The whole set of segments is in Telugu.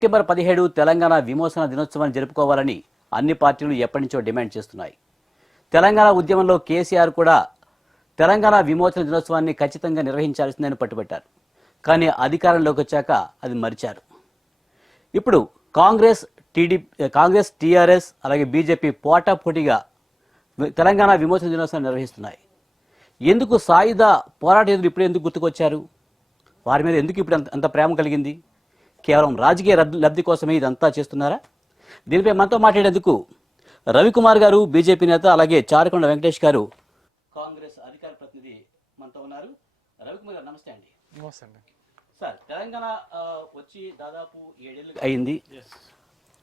సెప్టెంబర్ 17 తెలంగాణ విమోచన దినోత్సవాన్ని జరుపుకోవాలని అన్ని పార్టీలు ఎప్పటి నుంచో డిమాండ్ చేస్తున్నాయి. తెలంగాణ ఉద్యమంలో కేసీఆర్ కూడా తెలంగాణ విమోచన దినోత్సవాన్ని ఖచ్చితంగా నిర్వహించాల్సిందని పట్టుబట్టారు. కానీ అధికారంలోకి వచ్చాక అది మరిచారు. ఇప్పుడు కాంగ్రెస్, టీఆర్ఎస్ అలాగే బీజేపీ పోటాపోటీగా తెలంగాణ విమోచన దినోత్సవాన్ని నిర్వహిస్తున్నాయి. ఎందుకు సాయుధ పోరాట యోధులు ఇప్పుడు ఎందుకు గుర్తుకొచ్చారు? వారి మీద ఎందుకు ఇప్పుడు అంత ప్రేమ కలిగింది? కేవలం రాజకీయ లబ్ధి కోసమే ఇదంతా చేస్తున్నారా? దీనిపై మనతో మాట్లాడేందుకు రవికుమార్ గారు, బీజేపీ నేత, అలాగే చారకొండ వెంకటేష్ గారు, కాంగ్రెస్ అధికార ప్రతినిధి మనతో ఉన్నారు. రవికుమార్ గారు నమస్తే అండి. నమస్తే అండి. సార్, తెలంగాణ వచ్చి దాదాపు 7 ఏళ్ళు అయింది.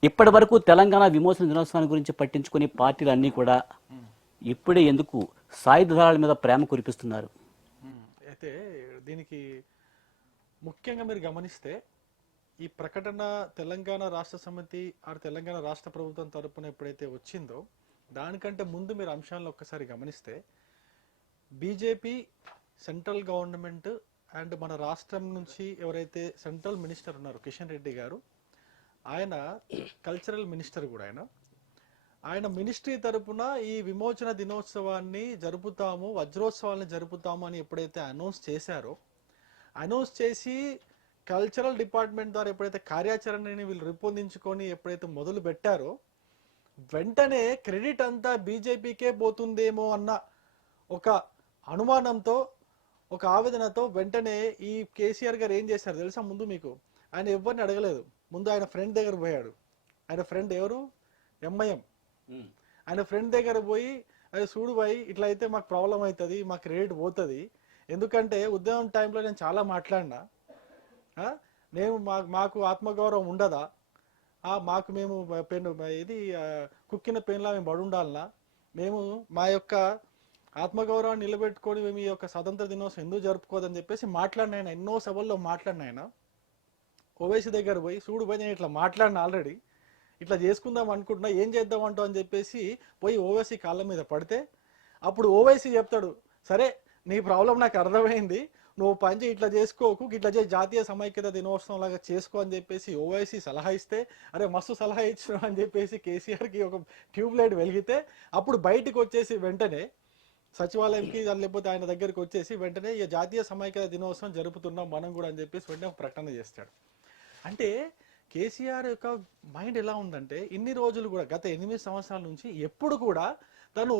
ఇప్పటి వరకు తెలంగాణ విమోచన దినోత్సవాన్ని గురించి పట్టించుకుని పార్టీలు అన్నీ కూడా ఇప్పుడే ఎందుకు సాయుధ దళాల మీద ప్రేమ కురిపిస్తున్నారు? అయితే దీనికి ముఖ్యంగా మీరు గమనిస్తే ఈ ప్రకటన తెలంగాణ రాష్ట్ర సమితి తెలంగాణ రాష్ట్ర ప్రభుత్వం తరపున ఎప్పుడైతే వచ్చిందో దానికంటే ముందు మీరు అంశాలను ఒక్కసారి గమనిస్తే బీజేపీ, సెంట్రల్ గవర్నమెంట్ అండ్ మన రాష్ట్రం నుంచి ఎవరైతే సెంట్రల్ మినిస్టర్ ఉన్నారు కిషన్ రెడ్డి గారు, ఆయన కల్చరల్ మినిస్టర్ కూడా, ఆయన మినిస్ట్రీ తరపున ఈ విమోచన దినోత్సవాన్ని జరుపుతాము, వజ్రోత్సవాన్ని జరుపుతాము అని ఎప్పుడైతే అనౌన్స్ చేశారో, అనౌన్స్ చేసి కల్చరల్ డిపార్ట్మెంట్ ద్వారా ఎప్పుడైతే కార్యాచరణని వీళ్ళు రూపొందించుకొని ఎప్పుడైతే మొదలు పెట్టారో వెంటనే క్రెడిట్ అంతా బీజేపీకే పోతుందేమో అన్న ఒక అనుమానంతో, ఒక ఆవేదనతో వెంటనే ఈ కేసీఆర్ గారు ఏం చేశారు తెలుసా? ముందు మీకు ఆయన ఎవరిని అడగలేదు. ముందు ఆయన ఫ్రెండ్ దగ్గర పోయాడు. ఆయన ఫ్రెండ్ ఎవరు? ఎంఐఎం. ఆయన ఫ్రెండ్ దగ్గర పోయి, అది చూడు పోయి ఇట్లా అయితే మాకు ప్రాబ్లం అవుతుంది, మాకు క్రెడిట్ పోతుంది, ఎందుకంటే ఉద్యమం టైంలో నేను చాలా మాట్లాడినా, మాకు ఆత్మగౌరవం ఉండదా, మేము ఇది కుక్కిన పెయిన్లా మేము పడి ఉండాలనా, మేము మా యొక్క ఆత్మగౌరవాన్ని నిలబెట్టుకొని మేము ఈ యొక్క స్వతంత్ర దినోత్సవం ఎందుకు జరుపుకోదని చెప్పేసి మాట్లాడినాయన, ఎన్నో సభల్లో మాట్లాడినాయన. ఓవైసీ దగ్గర పోయి చూడు పోయి నేను ఇట్లా మాట్లాడిన, ఆల్రెడీ ఇట్లా చేసుకుందాం అనుకుంటున్నా, ఏం చేద్దాం అంటావు అని చెప్పేసి పోయి ఓవైసీ కాళ్ళ మీద పడితే అప్పుడు ఓవైసీ చెప్తాడు, సరే నీ ప్రాబ్లం నాకు అర్థమైంది, నువ్వు పంచి ఇట్లా చేసుకోకు, ఇట్లా చేసి జాతీయ సమైక్యత దినోత్సవం లాగా చేసుకో అని చెప్పేసి ఓవైసీ సలహా ఇస్తే, అరే మస్తు సలహా ఇచ్చిన అని చెప్పేసి కేసీఆర్కి ఒక ట్యూబ్ లైట్ వెలిగితే అప్పుడు బయటకు వచ్చేసి వెంటనే సచివాలయంకి లేకపోతే ఆయన దగ్గరికి వచ్చేసి వెంటనే ఈ జాతీయ సమైక్యత దినోత్సవం జరుపుతున్నాం మనం కూడా అని చెప్పేసి వెంటనే ఒక ప్రకటన చేస్తాడు. అంటే కేసీఆర్ యొక్క మైండ్ ఎలా ఉందంటే ఇన్ని రోజులు కూడా గత 8 సంవత్సరాల నుంచి ఎప్పుడు కూడా తను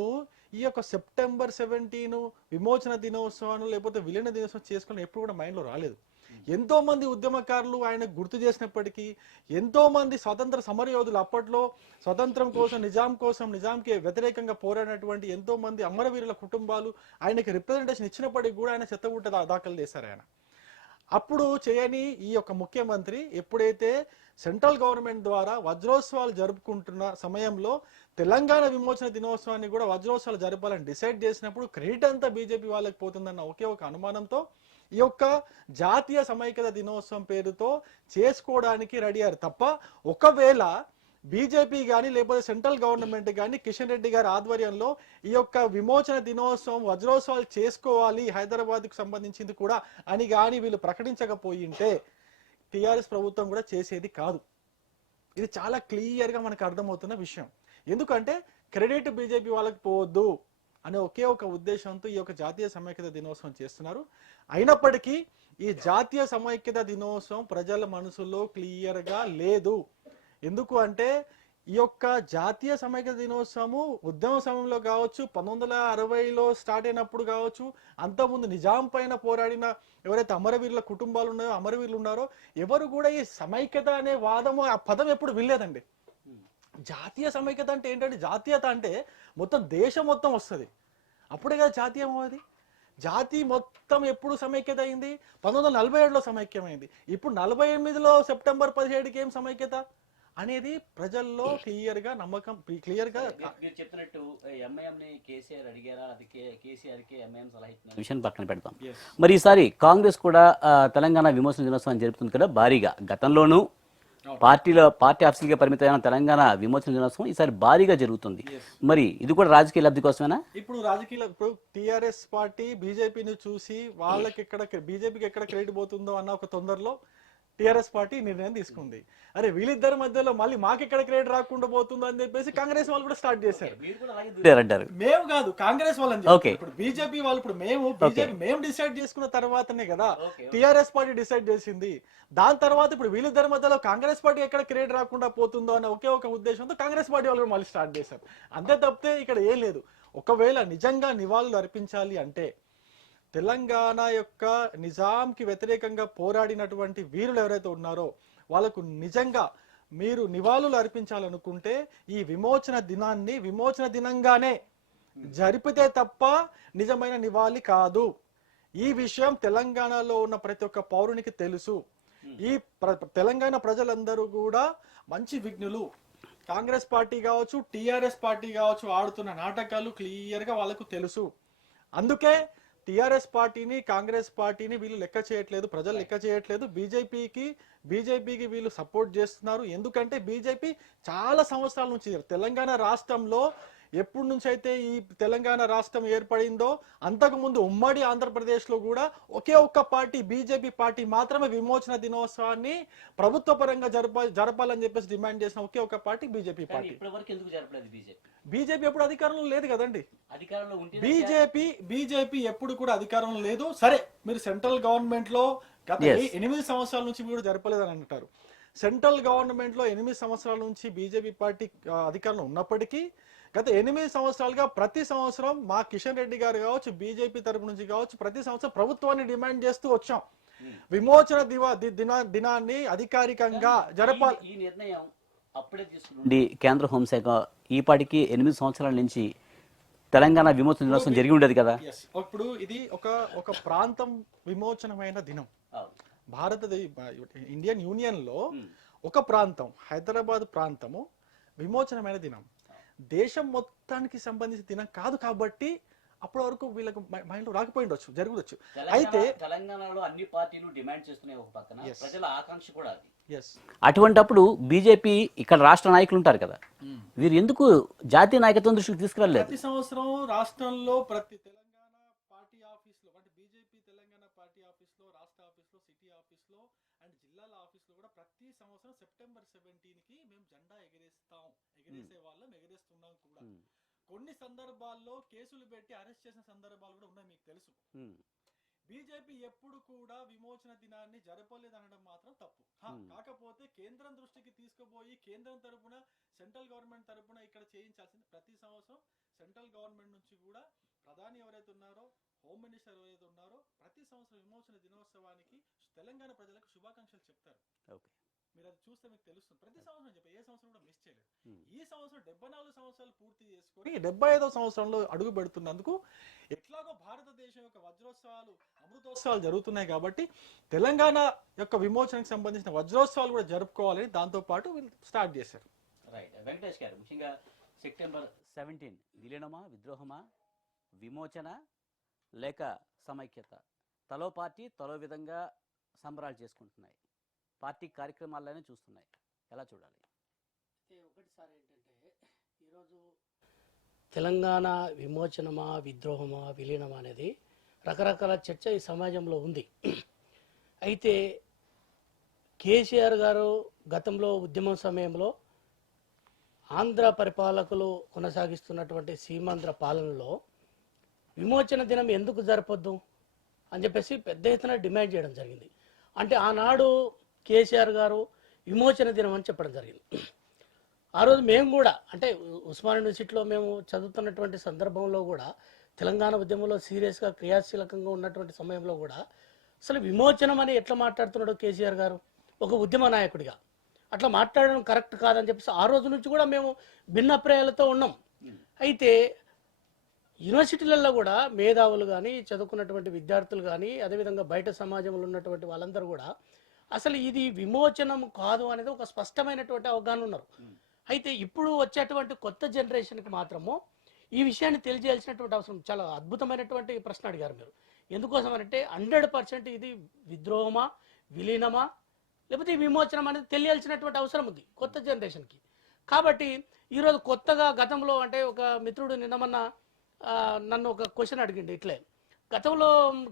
ఈ యొక్క సెప్టెంబర్ 17 విమోచన దినోత్సవాన్ని లేకపోతే విలీన దినోత్సవం చేసుకుని ఎప్పుడు కూడా మైండ్లో రాలేదు. ఎంతో మంది ఉద్యమకారులు ఆయన గుర్తు చేసినప్పటికీ, ఎంతో మంది స్వతంత్ర సమరయోధులు అప్పట్లో స్వతంత్రం కోసం, నిజాంకి వ్యతిరేకంగా పోరాడినటువంటి ఎంతో మంది అమరవీరుల కుటుంబాలు ఆయనకి రిప్రజెంటేషన్ ఇచ్చినప్పటికీ కూడా ఆయన చెత్తగుట్ట దాఖలు చేశారు. ఆయన అప్పుడు చేయని ఈ యొక్క ముఖ్యమంత్రి ఎప్పుడైతే సెంట్రల్ గవర్నమెంట్ ద్వారా వజ్రోత్సవాలు జరుపుకుంటున్న సమయంలో తెలంగాణ విమోచన దినోత్సవాన్ని కూడా వజ్రోత్సవాలు జరపాలని డిసైడ్ చేసినప్పుడు క్రెడిట్ అంతా బీజేపీ వాళ్ళకి పోతుందన్న ఒకే ఒక అనుమానంతో ఈ యొక్క జాతీయ సమైక్యత దినోత్సవం పేరుతో చేసుకోవడానికి రెడీ అయ్యారు తప్ప, ఒకవేళ బీజేపీ కానీ లేకపోతే సెంట్రల్ గవర్నమెంట్ కానీ కిషన్ రెడ్డి గారి ఆధ్వర్యంలో ఈ యొక్క విమోచన దినోత్సవం వజ్రోత్సవాలు చేసుకోవాలి హైదరాబాద్కు సంబంధించింది కూడా అని కానీ వీళ్ళు ప్రకటించకపోయింటే టీఆర్ఎస్ ప్రభుత్వం కూడా చేసేది కాదు. ఇది చాలా క్లియర్గా మనకు అర్థమవుతున్న విషయం. ఎందుకంటే క్రెడిట్ బీజేపీ వాళ్ళకి పోవద్దు అనే ఒకే ఒక ఉద్దేశంతో ఈ యొక్క జాతీయ సమైక్యత దినోత్సవం చేస్తున్నారు. అయినప్పటికీ ఈ జాతీయ సమైక్యత దినోత్సవం ప్రజల మనసులో క్లియర్గా లేదు. ఎందుకు అంటే ఈ యొక్క జాతీయ సమైక్యత దినోత్సవము ఉద్యమ సమయంలో కావచ్చు, 1960లో స్టార్ట్ అయినప్పుడు కావచ్చు, అంతకుముందు నిజాం పైన పోరాడిన ఎవరైతే అమరవీరుల కుటుంబాలు ఉన్నాయో, అమరవీరులు ఉన్నారో ఎవరు కూడా ఈ సమైక్యత అనే వాదము, ఆ పదం ఎప్పుడు వినలేదండి. జాతీయ సమైక్యత అంటే ఏంటంటే, జాతీయత అంటే మొత్తం దేశం మొత్తం వస్తుంది, అప్పుడే కదా జాతీయం అవ్వది. జాతి మొత్తం ఎప్పుడు సమైక్యత అయింది? 1947లో సమైక్యమైంది. ఇప్పుడు 48లో సెప్టెంబర్ 17కి ఏం సమైక్యత అనేది ప్రజల్లో క్లియర్గా నమ్మకం, క్లియర్గా చెప్తున్నట్టు ఎంఐఎంని కేసీఆర్ అడిగారా, అది కేసీఆర్కి ఎంఐఎం సలహా ఇచ్చిన విషయం పక్కన పెడతాం. మరి ఈసారి కాంగ్రెస్ కూడా తెలంగాణ విమోచన దినోత్సవాన్ని జరుపుతుంది కదా భారీగా. గతంలోనూ పార్టీ ఆఫీసులుగా పరిమితమైన తెలంగాణ విమోచన దినోత్సవం ఈసారి భారీగా జరుగుతుంది. మరి ఇది కూడా రాజకీయ లబ్ధి కోసమేనా? ఇప్పుడు టీఆర్ఎస్ పార్టీ బీజేపీని చూసి వాళ్ళకి బీజేపీకి ఎక్కడ క్రెడిట్ పోతుందో అన్న ఒక తొందరలో టిఆర్ఎస్ పార్టీ నిర్ణయం తీసుకుంది. అరే వీళ్ళిద్దరి మధ్యలో మళ్ళీ మాకెక్కడ క్రెడిట్ రాకుండా పోతుందో అని చెప్పేసి కాంగ్రెస్ వాళ్ళు కూడా స్టార్ట్ చేశారు. మేము కాదు, కాంగ్రెస్ వాళ్ళని చెప్పి ఇప్పుడు బీజేపీ వాళ్ళు, ఇప్పుడు మేము డిసైడ్ చేసుకున్న తర్వాతనే కదా టిఆర్ఎస్ పార్టీ డిసైడ్ చేసింది. దాని తర్వాత ఇప్పుడు వీళ్ళిద్దరి మధ్యలో కాంగ్రెస్ పార్టీ ఎక్కడ క్రెడిట్ రాకుండా పోతుందో అనే ఒకే ఒక ఉద్దేశంతో కాంగ్రెస్ పార్టీ వాళ్ళు మళ్ళీ స్టార్ట్ చేశారు. అంతే తప్పితే ఇక్కడ ఏం లేదు. ఒకవేళ నిజంగా నివాళులు అర్పించాలి అంటే తెలంగాణ యొక్క నిజాంకి వ్యతిరేకంగా పోరాడినటువంటి వీరులు ఎవరైతే ఉన్నారో వాళ్ళకు నిజంగా మీరు నివాళులు అర్పించాలనుకుంటే ఈ విమోచన దినాన్ని విమోచన దినంగానే జరిపితే తప్ప నిజమైన నివాళి కాదు. ఈ విషయం తెలంగాణలో ఉన్న ప్రతి ఒక్క పౌరునికి తెలుసు. ఈ తెలంగాణ ప్రజలందరూ కూడా మంచి విఘ్నులు. కాంగ్రెస్ పార్టీ కావచ్చు, టిఆర్ఎస్ పార్టీ కావచ్చు, ఆడుతున్న నాటకాలు క్లియర్ గా వాళ్ళకు తెలుసు. అందుకే టిఆర్ఎస్ పార్టీని, కాంగ్రెస్ పార్టీని వీళ్ళు లెక్క చేయట్లేదు, ప్రజలు లెక్క చేయట్లేదు. బీజేపీకి వీళ్ళు సపోర్ట్ చేస్తున్నారు. ఎందుకంటే బీజేపీ చాలా సంవత్సరాల నుంచి తెలంగాణ రాష్ట్రంలో ఎప్పటి నుంచి అయితే ఈ తెలంగాణ రాష్ట్రం ఏర్పడిందో అంతకు ముందు ఉమ్మడి ఆంధ్రప్రదేశ్ లో కూడా ఒకే ఒక్క పార్టీ, బీజేపీ పార్టీ మాత్రమే విమోచన దినోత్సవాన్ని ప్రభుత్వ పరంగా జరపాలని చెప్పేసి డిమాండ్ చేసిన ఒకే ఒక పార్టీ బీజేపీ పార్టీ. బీజేపీ ఎప్పుడు అధికారంలో లేదు కదండి. బీజేపీ ఎప్పుడు కూడా అధికారంలో లేదు. సరే, మీరు సెంట్రల్ గవర్నమెంట్ లో గత 8 సంవత్సరాల నుంచి కూడా జరపలేదని అంటారు. సెంట్రల్ గవర్నమెంట్ లో 8 సంవత్సరాల నుంచి బీజేపీ పార్టీ అధికారంలో ఉన్నప్పటికీ గత 8 సంవత్సరాలుగా ప్రతి సంవత్సరం మా కిషన్ రెడ్డి గారు కావచ్చు, బీజేపీ తరపు నుంచి కావచ్చు, ప్రతి సంవత్సరం ప్రభుత్వాన్ని డిమాండ్ చేస్తూ వచ్చాం. విమోచన దినాన్ని అధికారికంగా జరపాలి. ఈ నిర్ణయం అప్పుడే తీసుకుంది కేంద్ర హోంశాఖ. ఈ పాటికి 8 సంవత్సరాల నుంచి తెలంగాణ విమోచన దినోత్సవం జరిగి ఉండేది కదా. ఇప్పుడు ఇది ఒక ప్రాంతం విమోచనమైన దినం. ఇండియన్ యూనియన్ లో ఒక ప్రాంతం, హైదరాబాద్ ప్రాంతము విమోచనమైన దినం. దేశం మొత్తానికి సంబంధించిన దినం కాదు కాబట్టి అప్పటి వరకు వీళ్ళకు మైండ్ రాకపోయిండొచ్చు, జరగవచ్చు. అయితే తెలంగాణలో అన్ని పార్టీలు డిమాండ్ చేస్తున్నాయి, ఒక పక్కన ప్రజల ఆకాంక్ష కూడా అది. అటువంటప్పుడు బీజేపీ ఇక్కడ రాష్ట్ర నాయకులు ఉంటారు కదా, వీరు ఎందుకు జాతీయ నాయకత్వం దృష్టికి తీసుకురాలేదు? ప్రతి సంవత్సరం రాష్ట్రంలో ప్రతి తెలంగాణ పార్టీ ఆఫీస్ లో, అంటే బీజేపీ తెలంగాణ పార్టీ ఆఫీస్ లో, రాష్ట్ర ఆఫీస్ లో, సిటీ ఆఫీస్ లో అండ్ జిల్లాల ఆఫీస్ లో కూడా ప్రతి సంవత్సరం సెప్టెంబర్ 17 కి మేము జెండా ఎగరేసే వాళ్ళం, ఎగరేస్తున్నాం కూడా. కొన్ని సందర్భాల్లో కేసులు పెట్టి అరెస్ట్ చేసిన సందర్భాలు కూడా ఉన్నాయి, మీకు తెలుసు. బీజేపీ ఎప్పుడు కూడా విమోచన దినాన్ని జరపలేదనడం మాత్రం తప్పు. కాకపోతే కేంద్రం దృష్టికి తీసుకుపోయి కేంద్రం తరపున, సెంట్రల్ గవర్నమెంట్ తరపున ఇక్కడ చేయించాల్సింది ప్రతి సంవత్సరం సెంట్రల్ గవర్నమెంట్ నుంచి కూడా ప్రధాని ఎవరైతే ఉన్నారో, హోమ్ మినిస్టర్ ఎవరైతే ఉన్నారో ప్రతి సంవత్సరం విమోచన దినోత్సవానికి తెలంగాణ ప్రజలకు శుభాకాంక్షలు చెప్తారు. మీరు అది చూస్తే మీకు తెలుస్తుంది. ప్రతి సంవత్సరం చెప్పి ఏ సంవత్సరం కూడా మిస్ చేయలేదు. ఈ సంవత్సరం 74 సంవత్సరాలు పూర్తి చేసుకొని 75వ సంవత్సరంలో అడుగు పెడుతున్నందుకు ఎట్లాగో భారతదేశం యొక్క వజ్రోత్సవాలు, అమృతోత్సవాలు జరుగుతున్నాయి కాబట్టి తెలంగాణ యొక్క విమోచనకు సంబంధించిన వజ్రోత్సవాలు కూడా జరుపుకోవాలని దాంతో పాటు వీళ్ళు స్టార్ట్ చేశారు. రైట్. వెంకటేష్ గారు, ముఖ్యంగా సెప్టెంబర్ 17 విలీనమా, విద్రోహమా, విమోచన లేక సమైక్యత? తలో పార్టీ తలో విధంగా సంబరాలు చేసుకుంటున్నాయి, పార్టీ కార్యక్రమాలనే చూస్తున్నాయి. ఎలా చూడాలి? ఒకటిసారి ఏంటంటే ఈరోజు తెలంగాణ విమోచనమా, విద్రోహమా, విలీనమా అనేది రకరకాల చర్చ ఈ సమాజంలో ఉంది. అయితే కేసీఆర్ గారు గతంలో ఉద్యమం సమయంలో ఆంధ్ర పరిపాలకులు కొనసాగిస్తున్నటువంటి సీమాంధ్ర పాలనలో విమోచన దినం ఎందుకు జరపొద్దు అని చెప్పేసి పెద్ద ఎత్తున డిమాండ్ చేయడం జరిగింది. అంటే ఆనాడు కేసీఆర్ గారు విమోచన దినం అని చెప్పడం జరిగింది. ఆ రోజు మేము కూడా, అంటే ఉస్మానియా యూనివర్సిటీలో మేము చదువుతున్నటువంటి సందర్భంలో కూడా, తెలంగాణ ఉద్యమంలో సీరియస్గా క్రియాశీలకంగా ఉన్నటువంటి సమయంలో కూడా అసలు విమోచనం అని ఎట్లా మాట్లాడుతున్నాడు కేసీఆర్ గారు ఒక ఉద్యమ నాయకుడిగా? అట్లా మాట్లాడడం కరెక్ట్ కాదని చెప్పేసి ఆ రోజు నుంచి కూడా మేము భిన్నాభిప్రాయాలతో ఉన్నాం. అయితే యూనివర్సిటీలలో కూడా మేధావులు కానీ, చదువుకున్నటువంటి విద్యార్థులు కానీ, అదేవిధంగా బయట సమాజంలో ఉన్నటువంటి వాళ్ళందరూ కూడా అసలు ఇది విమోచనం కాదు అనేది ఒక స్పష్టమైనటువంటి అవగాహన ఉన్నారు. అయితే ఇప్పుడు వచ్చేటువంటి కొత్త జనరేషన్కి మాత్రము ఈ విషయాన్ని తెలియజేయాల్సినటువంటి అవసరం. చాలా అద్భుతమైనటువంటి ప్రశ్న అడిగారు మీరు. ఎందుకోసం అంటే 100% ఇది విద్రోహమా, విలీనమా, లేకపోతే విమోచనం అనేది తెలియాల్సినటువంటి అవసరం ఉంది కొత్త జనరేషన్కి. కాబట్టి ఈరోజు కొత్తగా, గతంలో అంటే ఒక మిత్రుడు నిన్నమన్నా నన్ను ఒక క్వశ్చన్ అడిగిండు ఇట్లే, గతంలో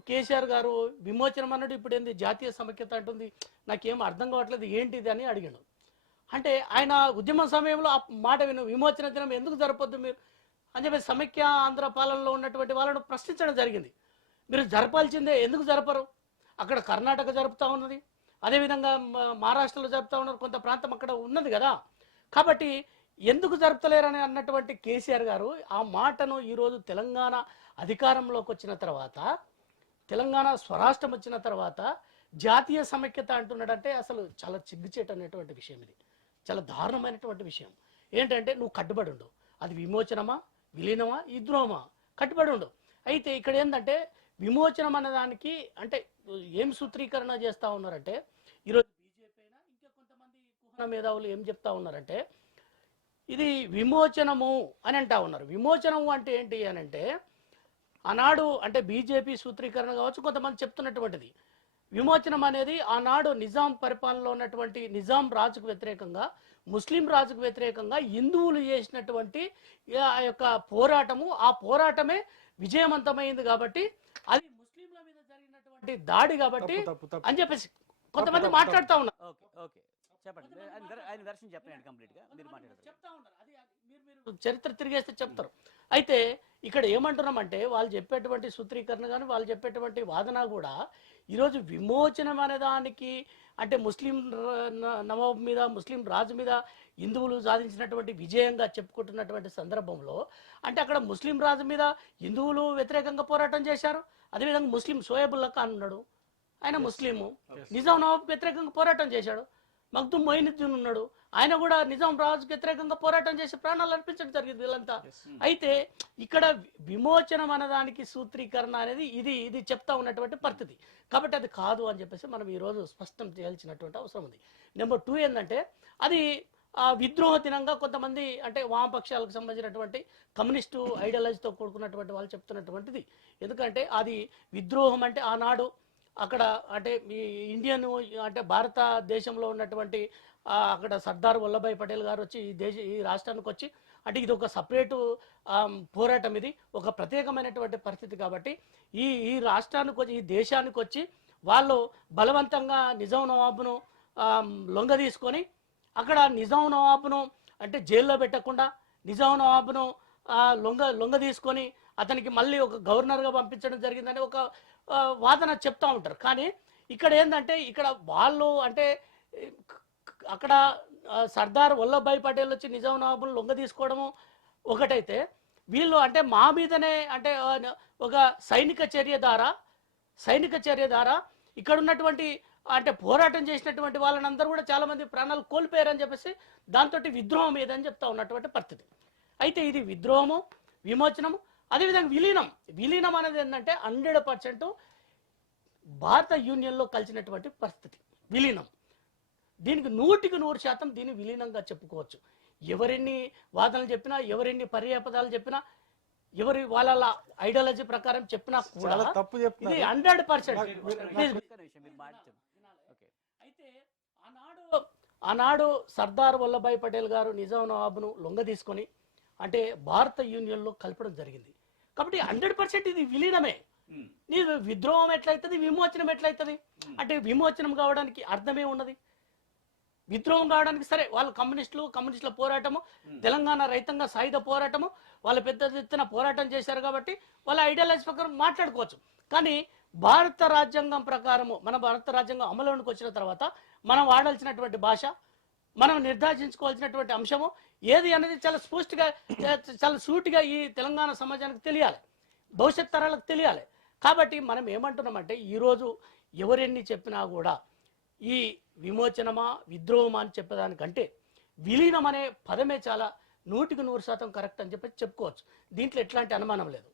కేసీఆర్ గారు విమోచనం అన్నాడు, ఇప్పుడు ఏంది జాతీయ సమైక్యత అంటుంది, నాకేం అర్థం కావట్లేదు ఏంటిది అని అడిగాడు. అంటే ఆయన ఉద్యమ సమయంలో ఆ మాట విను, విమోచన దినం ఎందుకు జరపొద్దు మీరు అని చెప్పి సమైక్య ఆంధ్ర పాలనలో ఉన్నటువంటి వాళ్ళను ప్రశ్నించడం జరిగింది. మీరు జరపాల్సిందే, ఎందుకు జరపరు? అక్కడ కర్ణాటక జరుపుతూ ఉన్నది, అదేవిధంగా మహారాష్ట్రలో జరుపుతూ ఉన్నారు, కొంత ప్రాంతం అక్కడ ఉన్నది కదా. కాబట్టి ఎందుకు జరుపుతలేరని అన్నటువంటి కేసీఆర్ గారు ఆ మాటను ఈరోజు తెలంగాణ అధికారంలోకి వచ్చిన తర్వాత, తెలంగాణ స్వరాష్ట్రం వచ్చిన తర్వాత జాతీయ సమైక్యత అంటున్నాడంటే అసలు చాలా సిగ్గుచేటనేటువంటి విషయం. ఇది చాలా దారుణమైనటువంటి విషయం. ఏంటంటే నువ్వు కట్టుబడి ఉండు, అది విమోచనమా విలీనమా విద్రోహమా, కట్టుబడి ఉండు. అయితే ఇక్కడ ఏంటంటే విమోచనం అన్నదానికి అంటే ఏం సూత్రీకరణ చేస్తూ ఉన్నారంటే, ఈరోజు బీజేపీ అయినా ఇంకా కొంతమంది కుహన మేధావులు ఏం చెప్తా ఉన్నారంటే ఇది విమోచనము అని అంటా ఉన్నారు. విమోచనము అంటే ఏంటి అని అంటే ఆనాడు అంటే బీజేపీ సూత్రీకరణ కావచ్చు, కొంతమంది చెప్తున్నటువంటిది విమోచనం అనేది ఆనాడు నిజాం పరిపాలనలో ఉన్నటువంటి నిజాం రాజుకు వ్యతిరేకంగా, ముస్లిం రాజుకు వ్యతిరేకంగా హిందువులు చేసినటువంటి ఆ యొక్క పోరాటము, ఆ పోరాటమే విజయవంతమైంది కాబట్టి అది ముస్లింల మీద జరిగినటువంటి దాడి కాబట్టి అని చెప్పేసి కొంతమంది మాట్లాడుతూ ఉన్నారు. ఓకే ఓకే చెప్పండి, ఆయన వెర్షన్ చెప్పండి కంప్లీట్గా, మీరు మాట్లాడారు. చెప్తా ఉన్నారు, అది మీరు చరిత్ర తిరిగేస్తే చెప్తారు. అయితే ఇక్కడ ఏమంటున్నామంటే వాళ్ళు చెప్పేటువంటి సూత్రీకరణ కానీ వాళ్ళు చెప్పేటువంటి వాదన కూడా ఈరోజు విమోచనం అనే దానికి అంటే ముస్లిం నవాబ్ మీద, ముస్లిం రాజు మీద హిందువులు సాధించినటువంటి విజయంగా చెప్పుకుంటున్నటువంటి సందర్భంలో అంటే అక్కడ ముస్లిం రాజు మీద హిందువులు వ్యతిరేకంగా పోరాటం చేశారు. అదేవిధంగా ముస్లిం షోయబుల్లా ఖాన్ ఉన్నాడు, ఆయన ముస్లిము, నిజాం నవాబ్ వ్యతిరేకంగా పోరాటం చేశాడు. మగ్దుమ్ మొయినుద్దీన్ ఉన్నాడు, ఆయన కూడా నిజాం రాజుకు వ్యతిరేకంగా పోరాటం చేసి ప్రాణాలు అర్పించడం జరిగింది వీళ్ళంతా. అయితే ఇక్కడ విమోచనం అన్నదానికి సూత్రీకరణ అనేది ఇది చెప్తా ఉన్నటువంటి పరిస్థితి. కాబట్టి అది కాదు అని చెప్పేసి మనం ఈరోజు స్పష్టం చేయాల్సినటువంటి అవసరం ఉంది. నెంబర్ 2 ఏంటంటే అది విద్రోహ దినంగా కొంతమంది అంటే వామపక్షాలకు సంబంధించినటువంటి కమ్యూనిస్టు ఐడియాలజీతో కూడుకున్నటువంటి వాళ్ళు చెప్తున్నటువంటిది. ఎందుకంటే అది విద్రోహం అంటే ఆనాడు అక్కడ అంటే ఈ ఇండియన్ అంటే భారతదేశంలో ఉన్నటువంటి అక్కడ సర్దార్ వల్లభాయ్ పటేల్ గారు వచ్చి ఈ రాష్ట్రానికి వచ్చి అంటే ఇది ఒక సపరేటు పోరాటం, ఇది ఒక ప్రత్యేకమైనటువంటి పరిస్థితి. కాబట్టి ఈ రాష్ట్రానికి వచ్చి ఈ దేశానికి వచ్చి వాళ్ళు బలవంతంగా నిజాం నవాబును లొంగ తీసుకొని అక్కడ నిజాం నవాబును అంటే జైల్లో పెట్టకుండా నిజాం నవాబును లొంగ తీసుకొని అతనికి మళ్ళీ ఒక గవర్నర్గా పంపించడం జరిగిందని ఒక వాదన చెప్తా ఉంటారు. కానీ ఇక్కడ ఏంటంటే ఇక్కడ వాళ్ళు అంటే అక్కడ సర్దార్ వల్లభాయ్ పటేల్ వచ్చి నిజాం నవాబును లొంగ తీసుకోవడము ఒకటైతే, వీళ్ళు అంటే మా మీదనే అంటే ఒక సైనిక చర్య ద్వారా ఇక్కడ ఉన్నటువంటి అంటే పోరాటం చేసినటువంటి వాళ్ళని అందరూ కూడా చాలా మంది ప్రాణాలు కోల్పోయారని చెప్పేసి దాంతో విద్రోహం ఏదని చెప్తా ఉన్నటువంటి పరిస్థితి. అయితే ఇది విద్రోహము, విమోచనము, అదేవిధంగా విలీనం అనేది ఏంటంటే 100% భారత యూనియన్లో కలిసినటువంటి పరిస్థితి విలీనం. దీనికి 100% దీన్ని విలీనంగా చెప్పుకోవచ్చు. ఎవరెన్ని వాదనలు చెప్పినా, ఎవరెన్ని పర్యాపదాలు చెప్పినా, ఎవరి వాళ్ళ ఐడియాలజీ ప్రకారం చెప్పినా కూడా తప్పు చెప్తున్నారు. ఇది 100%. అయితే ఆనాడు సర్దార్ వల్లభాయ్ పటేల్ గారు నిజాం నవాబును లొంగ తీసుకొని అంటే భారత యూనియన్లో కలపడం జరిగింది. కాబట్టి 100% ఇది విలీనమే. నీ విద్రోహం ఎట్లయితుంది, విమోచనం ఎట్లయితుంది అంటే విమోచనం కావడానికి అర్థమే ఉన్నది, విద్రోహం కావడానికి సరే వాళ్ళు కమ్యూనిస్టుల పోరాటము, తెలంగాణ రైతాంగ సాయుధ పోరాటము, వాళ్ళు పెద్ద ఎత్తున పోరాటం చేశారు కాబట్టి వాళ్ళ ఐడియాలజీ ప్రకారం మాట్లాడుకోవచ్చు. కానీ భారత రాజ్యాంగం ప్రకారము మన భారత రాజ్యాంగం అమలులోకి వచ్చిన తర్వాత మనం వాడాల్సినటువంటి భాష, మనం నిర్ధారించుకోవాల్సినటువంటి అంశము ఏది అనేది చాలా స్పష్టంగా చాలా సూటిగా ఈ తెలంగాణ సమాజానికి తెలియాలి, భవిష్యత్ తరాలకు తెలియాలి. కాబట్టి మనం ఏమంటున్నామంటే ఈరోజు ఎవరెన్ని చెప్పినా కూడా ఈ విమోచనమా విద్రోహమా అని చెప్పేదానికంటే విలీనం అనే పదమే చాలా 100% కరెక్ట్ అని చెప్పి చెప్పుకోవచ్చు. దీంట్లో ఎట్లాంటి అనుమానం లేదు.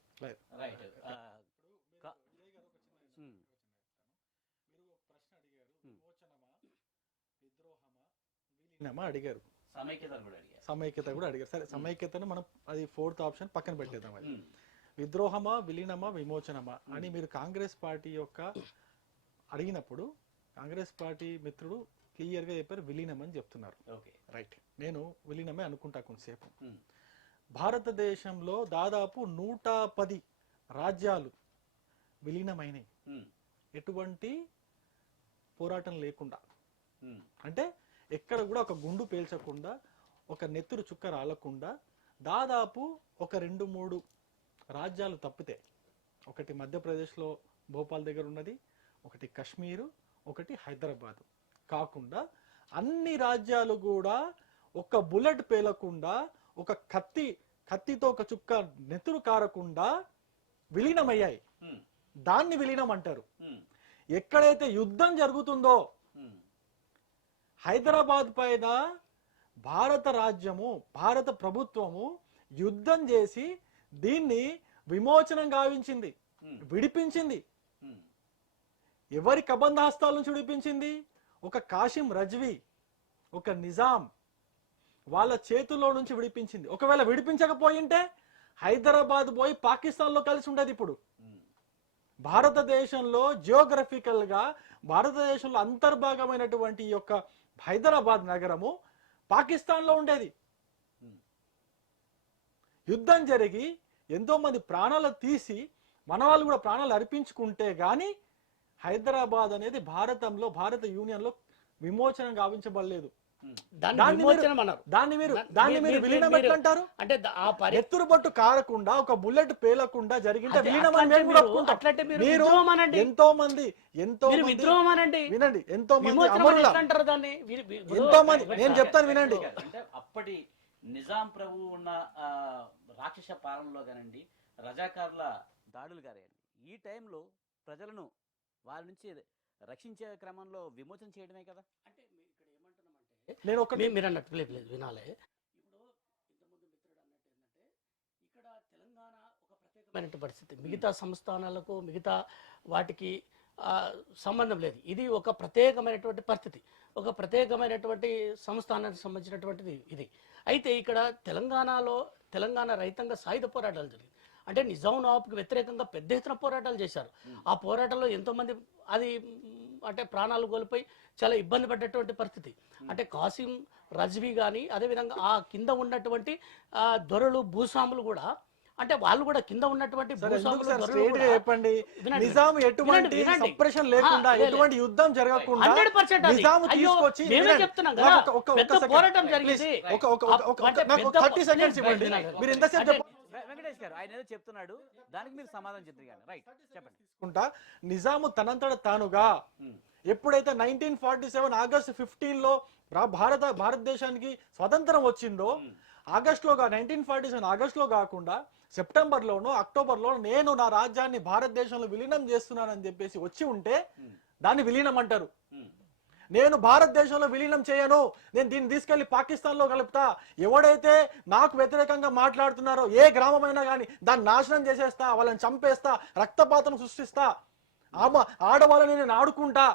అడిగారు సమైక్యత కూడా అడిగారు. సరే సమైక్యతను మనం అది 4th ఆప్షన్ పక్కన పెట్టేద్దాం. అది విద్రోహమా విలీనమా విమోచనమా అని మీరు కాంగ్రెస్ పార్టీ యొక్క అడిగినప్పుడు కాంగ్రెస్ పార్టీ మిత్రుడు క్లియర్గా చెప్పారు విలీనం అని చెప్తున్నారు. రైట్, నేను విలీనమే అనుకుంటా కొంతసేపు. భారతదేశంలో దాదాపు 110 రాజ్యాలు విలీనమైనవి, ఎటువంటి పోరాటం లేకుండా. అంటే ఎక్కడ కూడా ఒక గుండు పేల్చకుండా, ఒక నెత్తురు చుక్క రాలకుండా, దాదాపు ఒక 2-3 రాజ్యాలు తప్పితే, ఒకటి మధ్యప్రదేశ్లో భోపాల్ దగ్గర ఉన్నది, ఒకటి కాశ్మీరు, ఒకటి హైదరాబాదు కాకుండా అన్ని రాజ్యాలు కూడా ఒక బుల్లెట్ పేలకుండా, ఒక కత్తితో ఒక చుక్క నెత్తురు కారకుండా విలీనమయ్యాయి. దాన్ని విలీనం అంటారు. ఎక్కడైతే యుద్ధం జరుగుతుందో హైదరాబాద్ పైన భారత రాజ్యము, భారత ప్రభుత్వము యుద్ధం చేసి దీన్ని విమోచనం గావించింది, విడిపించింది. ఎవరి కబంధాస్తాల నుంచి విడిపించింది? ఒక కాసిం రజ్వీ, ఒక నిజాం వాళ్ళ చేతుల్లో నుంచి విడిపించింది. ఒకవేళ విడిపించకపోయింటే హైదరాబాద్ పోయి పాకిస్తాన్లో కలిసి ఉండేది. ఇప్పుడు భారతదేశంలో జియోగ్రఫికల్ గా భారతదేశంలో అంతర్భాగమైనటువంటి ఈ యొక్క హైదరాబాద్ నగరము పాకిస్తాన్లో ఉండేది. యుద్ధం జరిగి ఎంతో మంది ప్రాణాలు తీసి మన వాళ్ళు కూడా ప్రాణాలు అర్పించుకుంటే గాని హైదరాబాద్ అనేది భారత యూనియన్ లో విమోచనం గావించబడలేదు. దాన్ని మీరు విలీనం ఎట్లా అంటారు? అంటే ఎత్తురు బొట్టు కారకుండా, ఒక బుల్లెట్ పేలకుండా జరిగింటే విలీనం అని మేము కూడా ఒప్పుకుంటాం. మీరు ఎంతో మంది వినండి, ఎంతో మంది అమరుల, ఎంతో మంది, నేను చెప్తాను వినండి. అంటే అప్పటి నిజాం ప్రభు ఉన్న రాక్షస పాలనలో కానండి, రజాకారుల దాడులు కానివ్వండి, ఈ టైంలో ప్రజలను వారి నుంచి రక్షించే క్రమంలో విమోచన చేయడమే కదా. అంటే ఇక్కడ ఏమంటున్నామంటే, నేను ఒక మీరు అన్నట్టు లేదు వినాలి. ఇప్పుడు ఇంతకుముందు మిత్రుడు అన్నట్టు ఏంటంటే, ఇక్కడ తెలంగాణ ఒక ప్రత్యేకమైన పరిస్థితి, మిగతా సంస్థానాలకు మిగతా వాటికి సంబంధం లేదు. ఇది ఒక ప్రత్యేకమైనటువంటి పరిస్థితి, ఒక ప్రత్యేకమైనటువంటి సంస్థానానికి సంబంధించినటువంటిది ఇది. అయితే ఇక్కడ తెలంగాణ రైతాంగ సాయుధ పోరాటాలు జరిగింది. అంటే నిజాం నవాబ్కి వ్యతిరేకంగా పెద్ద ఎత్తున పోరాటాలు చేశారు. ఆ పోరాటంలో ఎంతోమంది అంటే ప్రాణాలు కోల్పోయి చాలా ఇబ్బంది పడ్డటువంటి పరిస్థితి. అంటే కాసిం రజ్వీ కానీ, అదేవిధంగా ఆ కింద ఉన్నటువంటి దొరలు భూస్వాములు కూడా, అంటే వాళ్ళు కూడా కింద ఉన్నటువంటి చెప్పండి, నిజాం ఎటువంటి సప్రెషన్ లేకుండా, ఎటువంటి యుద్ధం జరగకుండా 100% నిజాం తీసుకొచ్చి, పోరాటం జరిగింది. 30 సెకండ్స్ ఇవ్వండి. మీరు ఎంతసేపు వెంకటేష్ గారు ఆయన ఏదో చెప్తున్నాడు, దానికి మీరు సమాధానం చెప్తారు. రైట్, చెప్పండి. నిజాము తనంతట తానుగా ఎప్పుడైతే 1947 ఆగస్టు 15లో భారతదేశానికి స్వతంత్రం వచ్చిందో, ఆగస్టులో 1947 ఆగస్టులో కాకుండా సెప్టెంబర్లోనో అక్టోబర్లో నేను నా రాజ్యాన్ని భారతదేశంలో విలీనం చేస్తున్నానని చెప్పేసి వచ్చి ఉంటే దాన్ని విలీనం అంటారు. నేను భారతదేశంలో విలీనం చేయను, నేను దీన్ని తీసుకెళ్లి పాకిస్తాన్లో కలుపుతా, ఎవడైతే నాకు వ్యతిరేకంగా మాట్లాడుతున్నారో ఏ గ్రామమైనా కానీ దాన్ని నాశనం చేసేస్తా, వాళ్ళని చంపేస్తా, రక్తపాతం సృష్టిస్తా, ఆడవాళ్ళని నేను ఆడుకుంటా,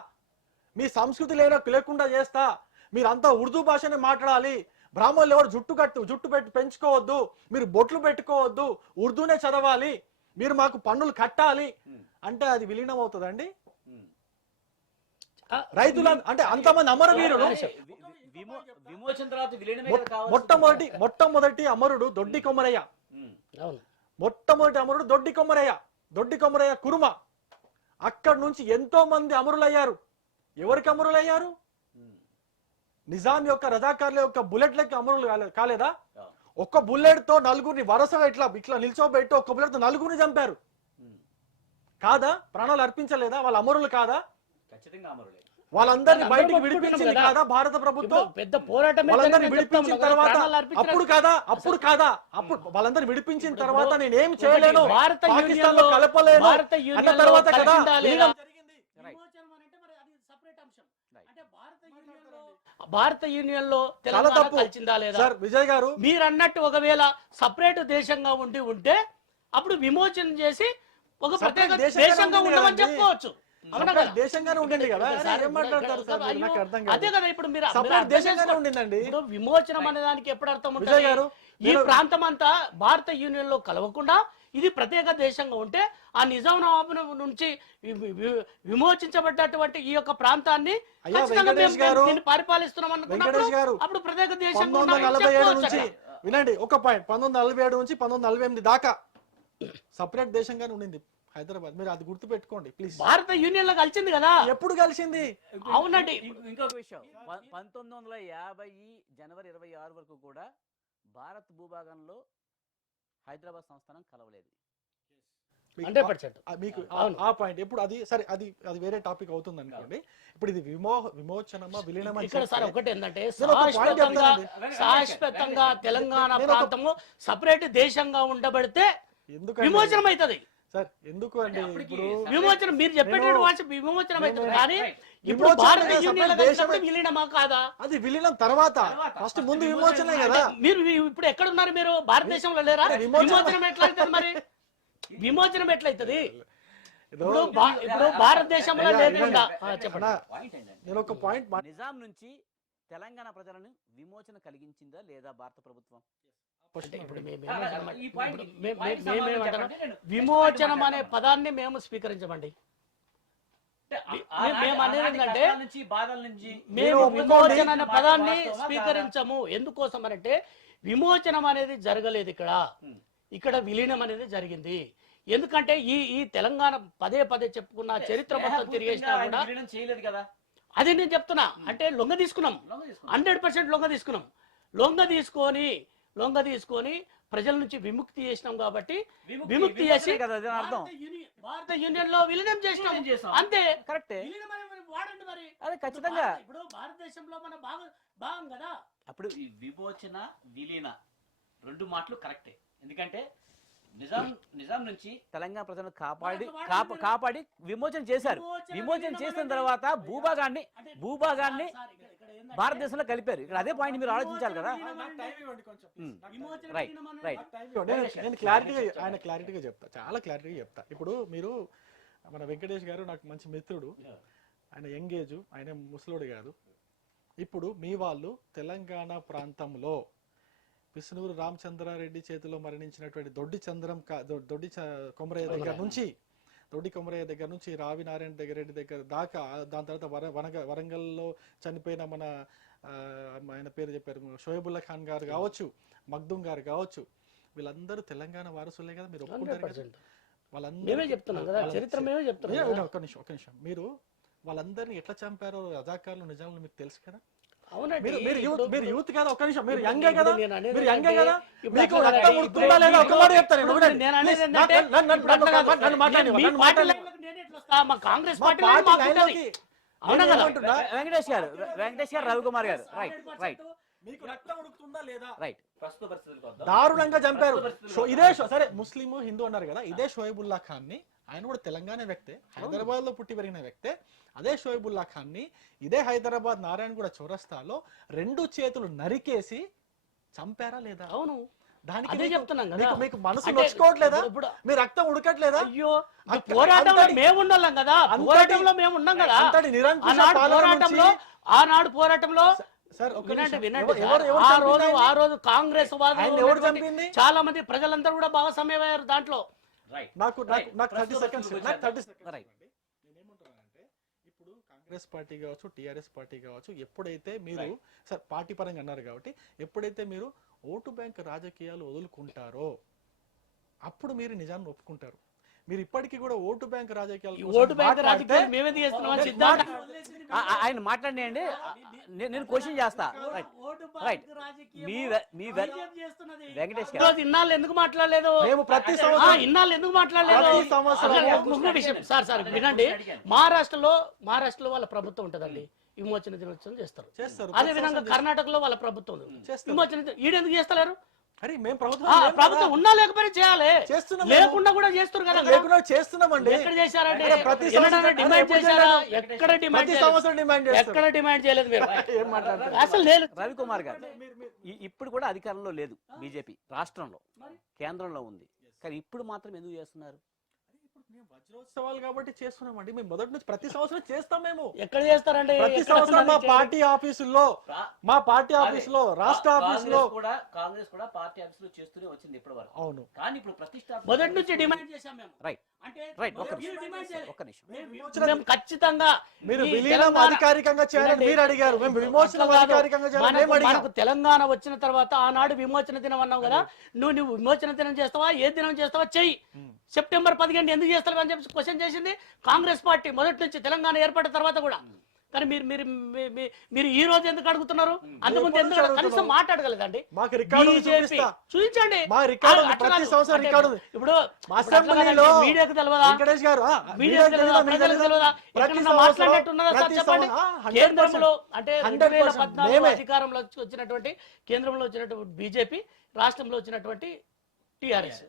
మీ సంస్కృతి లేకుండా చేస్తా, మీరంతా ఉర్దూ భాషనే మాట్లాడాలి, బ్రాహ్మణులు ఎవరు జుట్టు పెట్టి పెంచుకోవద్దు, మీరు బొట్లు పెట్టుకోవద్దు, ఉర్దూనే చదవాలి, మీరు మాకు పన్నులు కట్టాలి అంటే అది విలీనం అవుతుందండి? రైతుల అంటే అంతమంది అమరవీరులు, మొట్టమొదటి అమరుడు దొడ్డి కొమరయ్య, దొడ్డి కొమరయ్య కురుమ. అక్కడి నుంచి ఎంతో మంది అమరులయ్యారు. ఎవరికి అమరులయ్యారు? నిజాం యొక్క రజాకార్ల యొక్క బుల్లెట్లకి అమరులు కాలేదా? ఒక్క బుల్లెట్ తో నలుగురిని వరుసగా ఇట్లా నిల్చోబెట్టి ఒక్క బుల్లెట్ తో నలుగురిని చంపారు కాదా? ప్రాణాలు అర్పించలేదా? వాళ్ళ అమరులు కాదా? ఖచ్చితంగా అమరులే. వాళ్ళందరినీ బయటికి విడిపించింది కాదా భారత ప్రభుత్వం? పెద్ద పోరాటం వాళ్ళందరినీ విడిపించిన తర్వాత అప్పుడు వాళ్ళందరినీ విడిపించిన తర్వాత నేనేం చేయలేను, పాకిస్తాన్ లో కలపలేను అన్న తర్వాత కదా భారత యూనియన్ లో తెలంగాణ కలిసిందా లేదా? సార్ విజయ్ గారు, మీరు అన్నట్టు ఒకవేళ సపరేట్ దేశంగా ఉంటే అప్పుడు విమోచన చేసి ఒక ప్రత్యేక దేశంగా ఉండమని చెప్పుకోవచ్చు. దేశంగానే ఉండండి కదా, ఏం మాట్లాడతారు సార్? నాకు అర్థం కాదు. అదే కదా ఇప్పుడు మీరు దేశంగానే ఉండిందండి. విమోచనం అనే దానికి ఎప్పుడు అర్థం ఉంటుంది? ఈ ప్రాంతం అంతా భారత యూనియన్ లో కలవకుండా ఇది ప్రత్యేక దేశంగా ఉంటే ఆ నిజాం నవాబు నుంచి విమోచించబడ్డటువంటి ఈ యొక్క ప్రాంతాన్ని పరిపాలిస్తున్నాం అప్పుడు ప్రత్యేక దేశంగా 1947 నుంచి వినండి ఒక పాయింట్, 1947 నుంచి 1948 దాకా సపరేట్ దేశంగానే ఉండింది హైదరాబాద్. మీరు అది గుర్తు పెట్టుకోండి ప్లీజ్. భారత యూనియన్ లో కలిసింది కదా. ఎప్పుడు కలిసింది? అవునండి. ఇంకొక విషయం, 1950 జనవరి 26 వరకు కూడా భారత్ భూభాగంలో హైదరాబాద్ సంస్థానం కలవలేదు. 100%. మీకు ఆ పాయింట్ ఎప్పుడు అది సరే, అది అది వేరే టాపిక్ అవుతుంది అనుకోండి. ఇప్పుడు ఇది విమోచనమా విలీనమా? ఇక్కడ సార్ ఒకటి ఏంటంటే నేను ఒక point శాశ్వతంగా తెలంగాణ ప్రాంతము సపరేట్ దేశంగా ఉండబడితే ఎందుకంటే విమోచనం అవుతుంది సార్, ఎందుకు అండి ఇప్పుడు విమోచనం మీరు చెప్పేటువంటి భాష విమోచనం అవుతుంది. కానీ ఇప్పుడు విమోచన భారత అనేది యూనియన్ separate దేశమే. విలీనమా కాదా? అది విలీనం తర్వాత, ఫస్ట్ ముందు విమోచనే కదా. మీరు ఇప్పుడు ఎక్కడ ఉన్నారు? మీరు భారతదేశంలో లేరా? విమోచనం ఎట్లయితుంది మరి? విమోచనం ఎట్లయితుంది? ఇప్పుడు ఇప్పుడు భారతదేశంలో లేకుండా చెప్పండి. నేను ఒక పాయింట్ నిజాం నుంచి తెలంగాణ ప్రజలను విమోచన కలిగించిందా లేదా భారత ప్రభుత్వం? ఇప్పుడు ఈ point మేమేమంటున్నాం, విమోచనం అనే పదాన్ని మేము స్వీకరించమండి. మేము అనేది ఏంటంటే నుంచి బాధల నుంచి మేము విమోచన అనే పదాన్ని స్వీకరించము. ఎందుకోసం అంటే విమోచనం అనేది జరగలేదు ఇక్కడ, ఇక్కడ విలీనం అనేది జరిగింది. ఎందుకంటే ఈ తెలంగాణ పదే పదే చెప్పుకున్న చరిత్ర మొత్తం తిరిగేసినా కూడా విలీనం చేయలేదు కదా. అదే నేను చెప్తున్నా. అంటే లొంగ తీసుకున్నాం, 100% లొంగ తీసుకొని ప్రజల నుంచి విముక్తి చేసినాం. కాబట్టి విముక్తి చేసి కదా అది అర్థం. భారత యూనియన్ లో విలీనం చేసినాం. అంతే, కరెక్టే. విలీనం అనేది వాడండి మరి. అదే ఖచ్చితంగా. ఇప్పుడు భారతదేశంలో మన భాగం కదా. అప్పుడు ఈ విమోచన విలీన రెండు మాటలు కరెక్టే. ఎందుకంటే నిజాం నుంచి తెలంగాణ ప్రజలను కాపాడి విమోచన చేశారు. విమోచన చేసిన తర్వాత భూభాగాన్ని భారతదేశంలో కలిపారు. ఇక్కడ అదే పాయింట్ మీరు ఆలోచించాలి కదా. Right right. నేను ఆయన క్లారిటీగా చెప్తా, చాలా క్లారిటీగా చెప్తా. ఇప్పుడు మీరు మన వెంకటేష్ గారు నాకు మంచి మిత్రుడు, ఆయన యంగ్ ఏజ్, ఆయన ముసలోడు కాదు. ఇప్పుడు మీ వాళ్ళు తెలంగాణ ప్రాంతంలో విష్ణువురు రామచంద్రారెడ్డి చేతిలో మరణించినటువంటి దొడ్డి కొమరయ్య దగ్గర నుంచి రావి నారాయణ రెడ్డి దగ్గర దాకా, దాని తర్వాత వరంగల్లో చనిపోయిన మన ఆయన పేరు చెప్పారు షోయబుల్లా ఖాన్ గారు కావచ్చు, మగ్దుం గారు కావచ్చు, వీళ్ళందరూ తెలంగాణ వారసులే కదా. మీరు ఒప్పుకుంటారు? ఒక్క నిమిషం. మీరు వాళ్ళందరినీ ఎట్లా చంపారో రజాకారులు నిజాలు మీకు తెలుసు కదా. మీరు యూత్ కదా, ఒక నిమిషం, మీరు యంగే కదా, మీకు రక్తం ఉడుతుందా లేదా ఒక మాట చెప్తాను. వెంకటేష్ గారు రవికుమార్ గారు రైట్ రైట్. మీకు రక్తం ఉడుకుతుందా లేదా? రైట్. ప్రస్తుత పరిస్థితులకు వద్దాం. దారుణంగా చంపారు. ఇదే సరే ముస్లిం హిందూ అన్నారు కదా, ఇదే షోయబుల్లా ఖాన్ ని, ఆయన కూడా తెలంగాణ వ్యక్తే, హైదరాబాద్ లో పుట్టి పెరిగిన వ్యక్తే. అదే షోయబుల్లా ఖాన్ ని ఇదే హైదరాబాద్ నారాయణగూడ చౌరస్తాలో 2 చేతులు నరికేసి చంపారా లేదా? అవును, దానికి చెప్తున్నాం కదా. మీకు మనసు నొచ్చుకోవట్లేదా? మీ రక్తం ఉడకట్లేదా? అయ్యో, పోరాటంలో మేము ఉండాలం కదా, పోరాటంలో మేము ఉన్నాం కదా. ఆనాడు పోరాటంలో వినండి. ఆ రోజు కాంగ్రెస్ ఎవరు చంపింది? చాలా మంది ప్రజలందరూ కూడా భాగస్వామ్యమయ్యారు దాంట్లో. నాకు 30 సెకండ్స్. నేనేమంటున్నానంటే, ఇప్పుడు కాంగ్రెస్ పార్టీ కావచ్చు, టిఆర్ఎస్ పార్టీ కావచ్చు, ఎప్పుడైతే మీరు సార్ పార్టీ పరంగా అన్నారు కాబట్టి, ఎప్పుడైతే మీరు ఓటు బ్యాంక్ రాజకీయాలు వదులుకుంటారో అప్పుడు మీరు నిజాన్ని ఒప్పుకుంటారు. మీరు ఇప్పటికీ కూడా ఓటు బ్యాంక్ రాజకీయాలు మేమేది ఆయన మాట్లాడండి, నేను క్వశ్చన్ చేస్తా. రైట్. మీ వెంకటేష్ గారు ఇన్నాళ్ళు ఎందుకు మాట్లాడలేదు? మేము ప్రతి సంవత్సరం ఇన్నాళ్ళు ఎందుకు మాట్లాడలేదు? విషయం సార్ వినండి. మహారాష్ట్రలో వాళ్ళ ప్రభుత్వం ఉంటదండి, విమోచన దినోత్సవం చేస్తారు. అదే విధంగా కర్ణాటకలో వాళ్ళ ప్రభుత్వం విమోచన ఈడెందుకు చేస్తలేరు? అరే మేము ప్రభుత్వం ఉన్నా లేకపోయినా చేయాలి, లేకుండా కూడా చేస్తారు కదా. లేకుండా చేస్తున్నామండి. ఎక్కడ చేశారంటే డిమాండ్ చేశారా? ఎక్కడ డిమాండ్ చేయలేదు మీరు. అసలు లేదు. రవికుమార్ గారు ఇప్పుడు కూడా అధికారంలో లేదు బీజేపీ, రాష్ట్రంలో కేంద్రంలో ఉంది, కానీ ఇప్పుడు మాత్రం ఎందుకు చేస్తున్నారు? వజ్రోత్సవాలు కాబట్టి చేస్తున్నామండి. మేము మొదటి నుంచి ప్రతి సంవత్సరం చేస్తాం. మేము ఎక్కడ చేస్తారండి? ప్రతి సంవత్సరం మా పార్టీ ఆఫీసులో, రాష్ట్ర ఆఫీసులో కూడా కాంగ్రెస్ కూడా పార్టీ ఆఫీసులో చేస్తూనే వచ్చింది ఇప్పటి వరకు. అవును, కానీ ఇప్పుడు ప్రతిష్టాత్మక మొదటి నుంచి డిమాండ్ చేశాం మేము. రైట్. రైట్, ఒక్క మీరు నిమిషం డిమాండ్ చేయాలి. ఒక్క నిమిషం. మేము ఖచ్చితంగా మీరు ఈ విలీనం తెలంగాణ- అధికారికంగా చేయాలని మీరు అడిగారు, మేము విమోచనం అట్లా కాదు. అధికారికంగా చేయాలని మేము అడిగాం. మనకు తెలంగాణ వచ్చిన తర్వాత ఆనాడు విమోచన దినం అన్నావు కదా, నువ్వు విమోచన దినం చేస్తావా, ఏ దినం చేస్తావా చెయ్యి. సెప్టెంబర్ 15 ఎందుకు చేస్తావు అని చెప్పి క్వశ్చన్ చేసింది కాంగ్రెస్ పార్టీ మొదటి నుంచి, తెలంగాణ ఏర్పడిన తర్వాత కూడా. కానీ మీరు మీరు మీ- మీరు ఈ రోజు ఎందుకు అడుగుతున్నారు? అంతకుముందు ఎందుకు కనీసం మాట్లాడగలదండి? మాకు రికార్డు ఉంది, BJP చూపిస్తా. చూపించండి. మా రికార్డు ఉంది, అట్లా ప్రతి కాదు. సంవత్సరం అంటే రికార్డు ఉంది. ఇప్పుడు మా అసెంబ్లీలో మీడియాకు తెలియదా? వెంకటేష్ గారు మీడియాకు తెలియదా? ప్రజలకు తెలియదా? ఎక్కడన్నా మాట్లాడినట్టున్నదా సార్ చెప్పండి. కేంద్రంలో అంటే 2014 మేమే. అధికారంలో వచ్చినటువంటి, కేంద్రంలో వచ్చినటువంటి బీజేపీ, రాష్ట్రంలో వచ్చినటువంటి టిఆర్ఎస్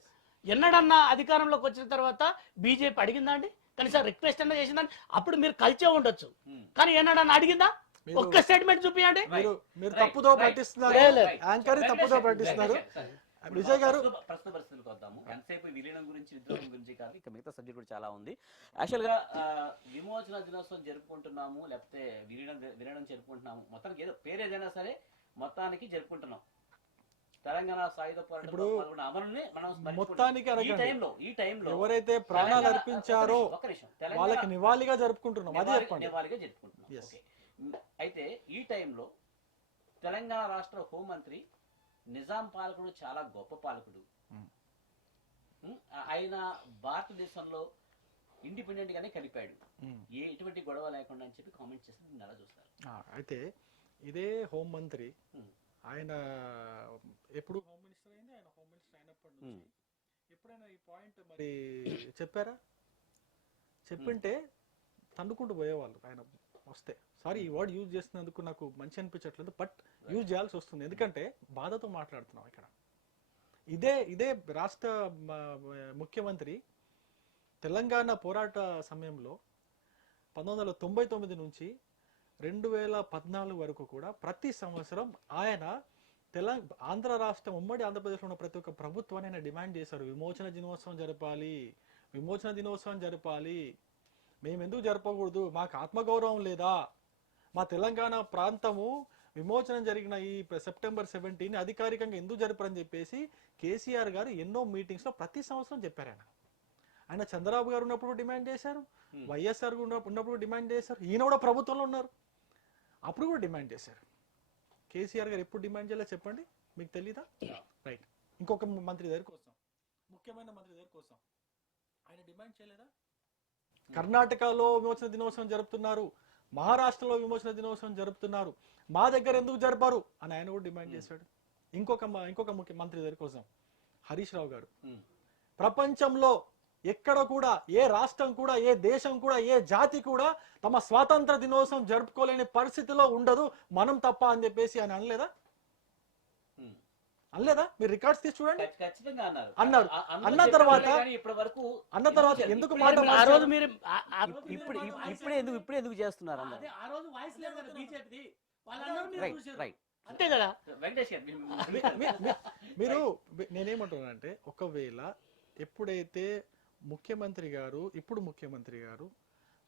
ఎన్నడన్నా అధికారంలోకి వచ్చిన తర్వాత బీజేపీ అడిగిందా అండి? కనీసం రిక్వెస్ట్ అన్నా చేసిందని? అప్పుడు మీరు కలిసే ఉండొచ్చు, కానీ ఎన్నడన్నా అడిగిందా? ఒక్క స్టేట్మెంట్ చూపించండి. మీరు తప్పుదో పట్టిస్తున్నారు, యాంకర్ తప్పుదో పట్టిస్తున్నారు. విజయ్ గారు ప్రస్తుత పరిస్థితులకు వద్దాము. ఎంతసేపు విలీనం గురించి, విద్రోహం గురించి కాదు, ఇక మిగతా సబ్జెక్ట్ కూడా చాలా ఉంది. యాక్చువల్గా విమోచన దినోత్సవం జరుపుకుంటున్నాము, లేకపోతే విలీనం జరుపుకుంటున్నాము, మొత్తానికి ఏదో పేరు ఏదైనా సరే మొత్తానికి జరుపుకుంటున్నాం. తెలంగాణ సాయుధ పోరాటం అమలుని మనం మొత్తానికి ఈ టైంలో ఎవరైతే ప్రాణాలు అర్పించారో ఒక్క నిమిషం, వాళ్ళకి నివాళిగా జరుపుకుంటున్నాం, అది చెప్పండి. నివాళిగా జరుపుకుంటున్నాం. ఓకే. అయితే ఈ టైంలో తెలంగాణ రాష్ట్ర హోంమంత్రి నిజాం పాలకుడు చాలా గొప్ప పాలకుడు, ఆయన భారతదేశంలో ఇండిపెండెంట్ గానే కలిపాడు, ఎటువంటి గొడవ లేకుండా అని చెప్పి కామెంట్ చేసి దీన్ని ఎలా చూస్తారు? అయితే ఇదే హోంమంత్రి, ఆయన ఎప్పుడు హోమ్ మినిస్టర్ అయింది, ఆయన హోమ్ మినిస్టర్ అయినప్పటి నుంచి ఎప్పుడైనా ఈ పాయింట్ మరి చెప్పారా? చెప్పింటే తన్నుకుంటూ పోయేవాళ్ళు ఆయన వస్తే. సారీ, ఈ వర్డ్ యూజ్ చేస్తున్నందుకు నాకు మంచి అనిపించట్లేదు, బట్ యూజ్ చేయాల్సి వస్తుంది, ఎందుకంటే బాధతో మాట్లాడుతున్నాం ఇక్కడ. ఇదే రాష్ట్ర ముఖ్యమంత్రి తెలంగాణ పోరాట సమయంలో 1999 నుంచి 2014 వరకు కూడా ప్రతి సంవత్సరం ఆయన ఆంధ్ర రాష్ట్రం, ఉమ్మడి ఆంధ్రప్రదేశ్లో ఉన్న ప్రతి ఒక్క ప్రభుత్వాన్ని ఆయన డిమాండ్ చేశారు, విమోచన దినోత్సవం జరపాలి, విమోచన దినోత్సవం జరపాలి. మేము ఎందుకు జరపకూడదు? మాకు ఆత్మగౌరవం లేదా? మా తెలంగాణ ప్రాంతము విమోచనం జరిగిన ఈ సెప్టెంబర్ 17 అధికారికంగా ఎందుకు జరపరని చెప్పేసి కేసీఆర్ గారు ఎన్నో మీటింగ్స్లో ప్రతి సంవత్సరం చెప్పారు. ఆయన చంద్రబాబు గారు ఉన్నప్పుడు డిమాండ్ చేశారు, వైఎస్ఆర్ ఉన్నప్పుడు డిమాండ్ చేశారు, ఈయన కూడా ప్రభుత్వంలో ఉన్నారు అప్పుడు కూడా డిమాండ్ చేశారు. కేసీఆర్ గారు ఎప్పుడు డిమాండ్ చేయలేదు చెప్పండి, మీకు తెలీదా? రైట్. ఇంకొక మంత్రి దగ్గరికి వస్తాం, ముఖ్యమైన మంత్రి దగ్గరికి వస్తాం, ఆయన డిమాండ్ చేయలేదా? కర్ణాటకలో విమోచన దినోత్సవం జరుపుతున్నారు, మహారాష్ట్రలో విమోచన దినోత్సవం జరుపుతున్నారు, మా దగ్గర ఎందుకు జరపరు అని ఆయన కూడా డిమాండ్ చేశాడు. ఇంకొక ముఖ్యమంత్రి దగ్గరికి వస్తాం, హరీష్ రావు గారు. ప్రపంచంలో ఎక్కడ కూడా ఏ రాష్ట్రం కూడా, ఏ దేశం కూడా, ఏ జాతి కూడా తమ స్వాతంత్ర దినోత్సవం జరుపుకోలేని పరిస్థితిలో ఉండదు, మనం తప్ప అని చెప్పేసి ఆయన అనలేదా? మీరు రికార్డ్స్ తీసి చూడండి. ఖచ్చితంగా అన్నారు. అన్న తర్వాత ఎందుకు మాట ఆ రోజు మీరు ఇప్పుడే ఎందుకు చేస్తున్నారు? ఆ రోజు వాయిస్ లేదు కదా బీజేపీది, వాళ్ళందరూ మీరు చూశారు. రైట్. అంతే కదా వెంకటేష్ గారు, మీరు నేనేమంటున్నానంటే, ఒకవేళ ఎప్పుడైతే ముఖ్యమంత్రి గారు, ఇప్పుడు ముఖ్యమంత్రి గారు,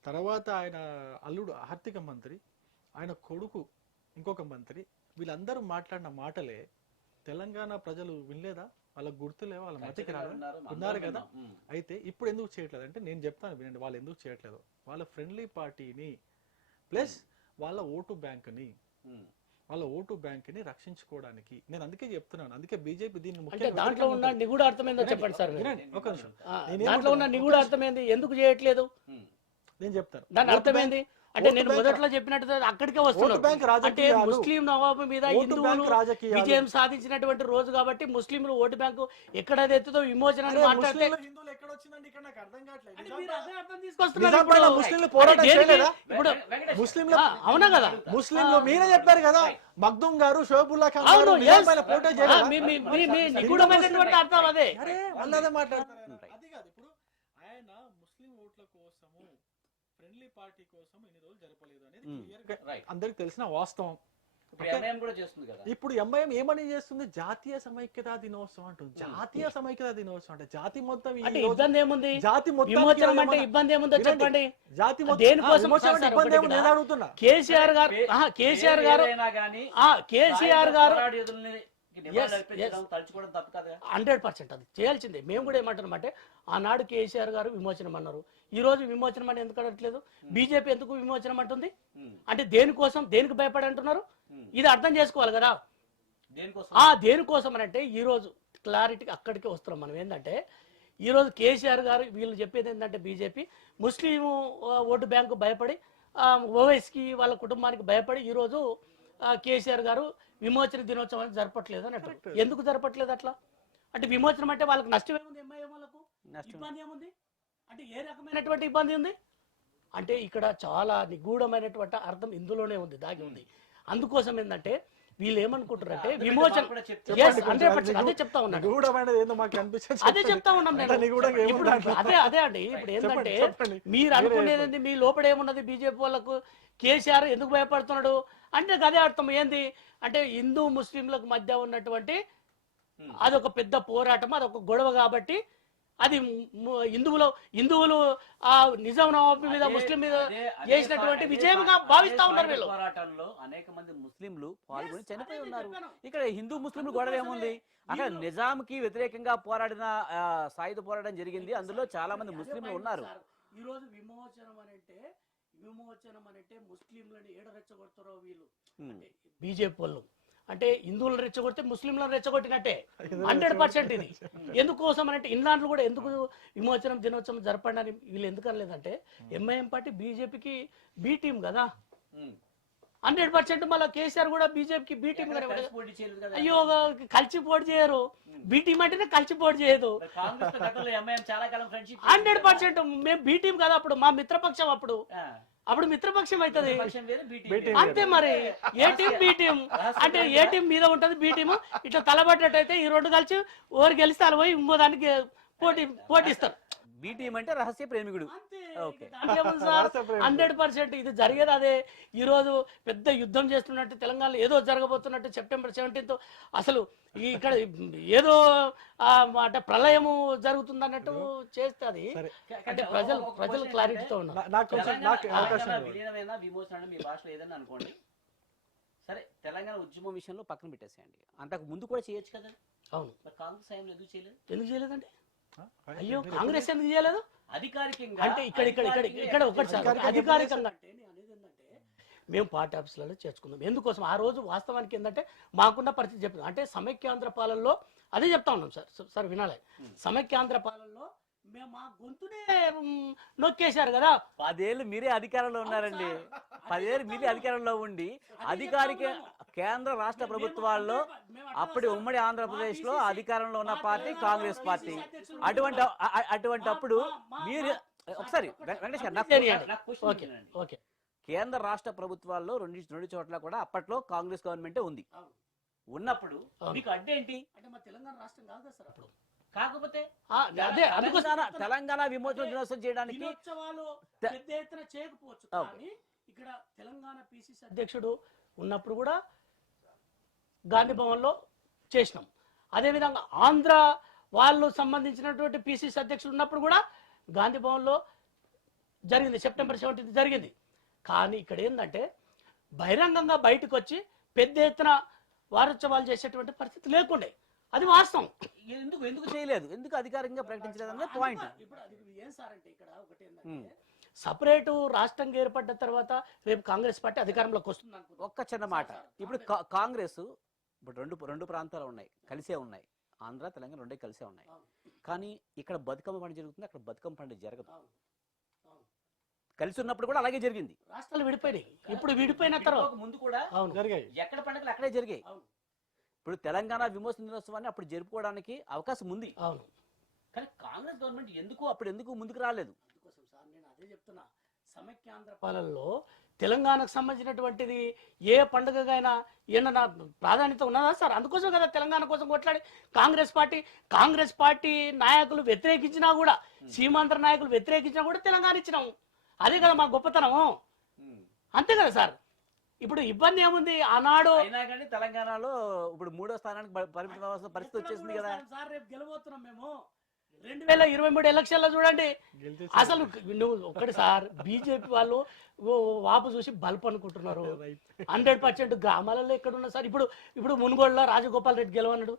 తర్వాత ఆయన అల్లుడు ఆర్థిక మంత్రి, ఆయన కొడుకు ఇంకొక మంత్రి, వీళ్ళందరూ మాట్లాడిన మాటలే తెలంగాణ ప్రజలు వినలేదా? వాళ్ళకు గుర్తులేవా? వాళ్ళ మతికి రాదా? ఉన్నారు కదా. అయితే ఇప్పుడు ఎందుకు చేయట్లేదు అంటే, నేను చెప్తాను వినండి, వాళ్ళు ఎందుకు చేయట్లేదు. వాళ్ళ ఫ్రెండ్లీ పార్టీని ప్లస్ వాళ్ళ ఓటు బ్యాంక్ని రక్షించుకోవడానికి. నేను అందుకే చెప్తున్నాను, అందుకే బీజేపీ దీన్ని అంటే దాంట్లో ఉన్న నిగూఢ అర్థమైందో చెప్పండి సార్. ఒక నిమిషం, దాంట్లో ఉన్న నిగూఢ అర్థమైంది, ఎందుకు చేయట్లేదు నేను చెప్తాను. దాని అర్థమైంది అంటే, నేను మొదట్లో చెప్పినట్టు అక్కడికే వస్తున్నాను. అంటే ముస్లిం నవాబు మీద హిందువులు విజయం సాధించినటువంటి రోజు కాబట్టి ముస్లింలు ఓటు బ్యాంకు ఎక్కడైతే ఎత్తుతో విమోచనాన్ని మాట్లాడితే అవునా కదా? ముస్లింలు మీరే చెప్పారు కదా, మగ్దుం గారు, షోబుల్లా ఖాన్ అవును, పోటీ చేయలేదు. నిగూఢమైనటువంటి అర్థం అదే. అదే మాట్లాడతారు. అది కాదు, ఇప్పుడు ఆయన ముస్లిం ఓట్ల కోసము, ఫ్రెండ్లీ పార్టీ కోసం ఎన్ని రోజులు జరపలేదు అనేది అందరికి తెలిసిన వాస్తవం. ఇప్పుడు ఎంఐఎం ఏమని చేస్తుంది? జాతీయ సమైక్యతా దినోత్సవం అంటుంది. జాతీయ సమైక్యతా దినోత్సవం అంటే జాతి మొత్తం ఇబ్బంది ఏముంది? జాతి విమోచనం అంటే ఇబ్బంది ఏముందో చెప్పండి. జాతి దేనికోసం ఇబ్బంది ఏముంది నేను అడుగుతున్నా. కేసీఆర్ గారు నివాళులు అర్పించడం, తలుచుకోవడం తప్పు కదా. 100% అది చేయాల్సిందే. మేము కూడా ఏమంటున్నాం అంటే ఆనాడు కేసీఆర్ గారు విమోచనం అన్నారు, ఈ రోజు విమోచనం అని ఎందుకు అనట్లేదు? బీజేపీ ఎందుకు విమోచనం అంటుంది? అంటే దేనికోసం, దేనికి భయపడి అంటున్నారు? ఇది అర్థం చేసుకోవాలి కదా. దేనికోసం? దేనికోసం అని అంటే ఈ రోజు క్లారిటీకి అక్కడికే వస్తున్నాం మనం. ఏంటంటే ఈ రోజు కేసీఆర్ గారు వీళ్ళు చెప్పేది ఏంటంటే బీజేపీ ముస్లిం ఓటు బ్యాంకు భయపడి, ఓవైసీకి వాళ్ళ కుటుంబానికి భయపడి ఈ రోజు కేసీఆర్ గారు విమోచన దినోత్సవాన్ని జరపట్లేదు అని అంటారు. ఎందుకు జరపట్లేదు అట్లా? అంటే విమోచనం అంటే వాళ్ళకి నష్టం ఏముంది? ఎంఐఎం వాళ్ళకు ఇబ్బంది ఏముంది? అంటే ఏ రకమైనటువంటి ఇబ్బంది ఉంది? అంటే ఇక్కడ చాలా నిగూఢమైనటువంటి అర్థం ఇందులోనే ఉంది, దాగి ఉంది. అందుకోసం ఏంటంటే వీళ్ళు ఏమనుకుంటారంటే విమోచన, అదే చెప్తా ఉన్నాను, అదే చెప్తా ఉన్నాం నేను. ఇప్పుడు అదే అండి, ఇప్పుడు ఏంటంటే మీరు అనుకునేది మీ లోపల ఏమున్నది? బీజేపీ వాళ్ళకు కేసీఆర్ ఎందుకు భయపడుతున్నాడు అంటే అదే అర్థం. ఏంది అంటే హిందూ ముస్లింలకు మధ్య ఉన్నటువంటి అదొక పెద్ద పోరాటం, అదొక గొడవ కాబట్టి అది హిందువులు ఆ నిజాం నవాబు మీద ముస్లిం మీద చేసినటువంటి విజయంగా భావిస్తా ఉన్నారు వీళ్ళు. పోరాటంలో అనేక మంది ముస్లింలు పాల్గొని చనిపోయి ఉన్నారు. ఇక్కడ హిందూ ముస్లింలు గొడవ ఏముంది? అక్కడ నిజాంకి వ్యతిరేకంగా పోరాడిన సాయుధ పోరాటం జరిగింది, అందులో చాలా మంది ముస్లింలు ఉన్నారు. ఈ రోజు విమోచనం అంటే ముస్లింలను ఏడ రెచ్చగొడతారో వీళ్ళు, బీజేపీ వాళ్ళు. అంటే హిందువులను రెచ్చగొడితే ముస్లింలను రెచ్చగొట్టినట్టే 100% ఇది. ఎందుకోసం అంటే ఇన్లాండ్లు కూడా ఎందుకు విమోచనం దినోత్సవం జరపండి అని వీళ్ళు ఎందుకు అనలేదంటే ఎంఐఎం పార్టీ బీజేపీకి బి టీం కదా, 100%. మళ్ళీ కేసీఆర్ కూడా బీజేపీకి బి టీం కదా. అయ్యో కలిసి పోటీ చేయరు, బి టీం అంటేనే కలిసి పోటీ చేయదు. 100% మేము బి టీం కదా, అప్పుడు మా మిత్రపక్షం, అప్పుడు మిత్రపక్షం అవుతుంది అంతే. మరి ఏ టీం బి టీం అంటే ఏ టీం మీద ఉంటది, బి టీం ఇట్లా తలబడ్డట్టయితే ఈ రెండు కలిసి ఓరు గెలిస్తే అలా పోయి ఇంకో దానికి పోటీస్తారు. బి టీం అంటే రహస్య ప్రేమికుడు. 100% ఇది జరిగేది అదే. ఈ రోజు పెద్ద యుద్ధం చేస్తున్నట్టు తెలంగాణలో ఏదో జరగబోతున్నట్టు సెప్టెంబర్ 17th అసలు ఇక్కడ ఏదో అంటే ప్రళయము జరుగుతుంది అన్నట్టు చేస్తుంది. అంటే ప్రజలు క్లారిటీతో ఉన్నారు. విమోచన మీ భాషలో ఏదన్నా అనుకోండి సరే, తెలంగాణ ఉద్యమం విషయంలో పక్కన పెట్టేసేయండి, అంతకు ముందు కూడా చేయొచ్చు కదా. అవును, కాంగ్రెస్ టైంలో ఎందుకు చేయలేదండి? అయ్యో కాంగ్రెస్ ఎందుకు చేయలేదు? అధికారికంగా అంటే ఇక్కడ ఒకటి సార్, అధికారికంగా అంటే నేను అనేది ఏంటంటే మేము పార్టీ ఆఫీసులలో చేర్చుకుందాం. ఎందుకోసం ఆ రోజు వాస్తవానికి ఏంటంటే మాకున్న పరిస్థితి చెప్తాం. అంటే సమైక్యాంధ్ర పాలనలో అదే చెప్తా ఉన్నాం సార్ వినాలి. సమైక్యాంధ్ర పాలనలో మేము మా గొంతునే నొక్కేశారు కదా. 10 ఏళ్ళు మీరే అధికారంలో ఉన్నారండి. 10 ఏళ్ళు మీరే అధికారంలో ఉండి అధికారిక కేంద్ర రాష్ట్ర ప్రభుత్వాల్లో అప్పటి ఉమ్మడి ఆంధ్రప్రదేశ్ లో అధికారంలో ఉన్న పార్టీ కాంగ్రెస్ పార్టీ. అటువంటప్పుడు మీరు ఒకసారి వెంకటేష్ గారు కేంద్ర రాష్ట్ర ప్రభుత్వాల్లో రెండు చోట్ల కూడా అప్పట్లో కాంగ్రెస్ గవర్నమెంటే ఉంది. ఉన్నప్పుడు మీకు అడ్డేంటి? అంటే మా తెలంగాణ రాష్ట్రం కాదు కదా సార్ అప్పుడు. కాకపోతే తెలంగాణ విమోచన దినోత్సవం చేయడానికి పెద్ద ఎత్తున చేయకపోవచ్చు, కానీ ఇక్కడ తెలంగాణ పిసిసి అధ్యక్షుడు ఉన్నప్పుడు కూడా గాంధీ భవన్ లో చేసినాం. అదేవిధంగా ఆంధ్ర వాళ్ళు సంబంధించినటువంటి పిసిసి అధ్యక్షుడు ఉన్నప్పుడు కూడా గాంధీ భవన్ లో జరిగింది, సెప్టెంబర్ 17 జరిగింది. కానీ ఇక్కడ ఏంటంటే బహిరంగంగా బయటకు వచ్చి పెద్ద ఎత్తున వారోత్సవాలు చేసేటువంటి పరిస్థితి లేకుండే, అది వాస్తవం. ఎందుకు చేయలేదు, ఎందుకు అధికారికంగా ప్రకటించలేదు అనే పాయింట్. ఇప్పుడు అది ఏం సార్ అంటే ఇక్కడ ఒకటి ఏంటంటే సపరేటు రాష్ట్రంగా ఏర్పడ్డ తర్వాత రేపు కాంగ్రెస్ పార్టీ అధికారంలోకి వస్తుంది. ఒక్క చిన్న మాట, ఇప్పుడు కాంగ్రెస్ ఇప్పుడు రెండు ప్రాంతాలు ఉన్నాయి, కలిసే ఉన్నాయి, ఆంధ్ర తెలంగాణ రెండే కలిసే ఉన్నాయి. కానీ ఇక్కడ బతుకమ్మ పండుగ జరుగుతుంది, అక్కడ బతుకమ్మ పండుగ జరగదు. కలిసి ఉన్నప్పుడు కూడా అలాగే జరిగింది. రాష్ట్రాలు విడిపోయినాయి, ఇప్పుడు విడిపోయిన తర్వాత ముందు కూడా జరిగాయి, ఎక్కడ పండుగలు అక్కడే జరిగాయి. ఇప్పుడు తెలంగాణ విమోచన దినోత్సవాన్ని అప్పుడు జరుపుకోవడానికి అవకాశం ఉంది. అవును, కానీ కాంగ్రెస్ గవర్నమెంట్ ఎందుకు ముందుకు రాలేదు? అందుకోసం సార్ నేను అదే చెప్తున్నా, సమైక్యాంధ్ర పాలనలో తెలంగాణకు సంబంధించినటువంటిది ఏ పండుగకైనా ఏమన్నా ప్రాధాన్యత ఉన్నదా సార్? అందుకోసం కదా తెలంగాణ కోసం కొట్లాడి కాంగ్రెస్ పార్టీ నాయకులు వ్యతిరేకించినా కూడా, సీమాంధ్ర నాయకులు వ్యతిరేకించినా కూడా తెలంగాణ ఇచ్చినాము. అదే కదా మా గొప్పతనము, అంతే కదా సార్. ఇప్పుడు ఇబ్బంది ఏముంది? ఆనాడు అయినా కానీ తెలంగాణలో ఇప్పుడు 3వ స్థానానికి పరిమితం పరిస్థితి వచ్చేసింది కదా సార్. రేపు గెలబోతున్నాం మేము, 2023 ఎలక్షన్లో చూడండి గెలిచే అసలు నువ్వు ఒక్కటి సార్ బీజేపీ వాళ్ళు వాపు చూసి బల్బ్ అనుకుంటున్నారు. 100% గ్రామాలలో ఎక్కడున్నా సార్. ఇప్పుడు మునుగోడులో రాజగోపాల్ రెడ్డి గెలవన్నాడు.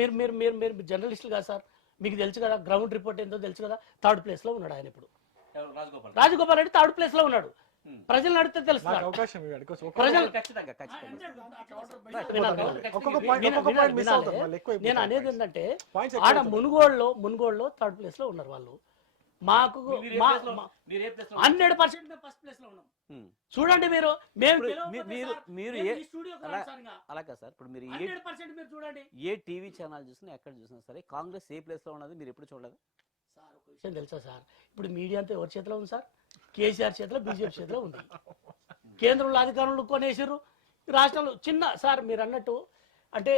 మీరు మీరు మీరు మీరు జర్నలిస్టులు కదా సార్, మీకు తెలుసు కదా గ్రౌండ్ రిపోర్ట్ ఏంటో తెలుసు కదా. 3rd ప్లేస్లో ఉన్నాడు ఆయన ఇప్పుడు. రాజగోపాల్ రెడ్డి 3rd ప్లేస్లో ఉన్నాడు. ప్రజలను అడిగితే తెలుస్తుంది. అవకాశం ఇవ్వండి. ప్రజలు ఖచ్చితంగా ఒక్కొక్క పాయింట్ మిస్ అవుతుంది మళ్ళీ ఎక్కువ నేను అనేది ఏంటంటే Points ఆడ మునుగోడులో 3rd ప్లేస్ లో ఉన్నారు వాళ్ళు. మాకు 100% 1st ప్లేస్ లో ఉన్నాం. చూడండి మీరు మేము మీరు అలాగా సార్. ఇప్పుడు మీరు 100% మీరు చూడండి. ఏ టీవీ ఛానల్ చూసినా ఎక్కడ చూసినా సరే కాంగ్రెస్ ఏ ప్లేస్ లో ఉన్నది మీరు ఎప్పుడు చూడలేదు సార్. ఒక విషయం తెలుసా సార్, ఇప్పుడు మీడియా అంతా ఎవరి చేతిలో ఉంది సార్? కేసీఆర్ చేతిలో, బీజేపీ చేతిలో ఉంది. కేంద్రంలో అధికారులు కొనేసారు, రాష్ట్రంలో చిన్న సార్. మీరు అన్నట్టు అంటే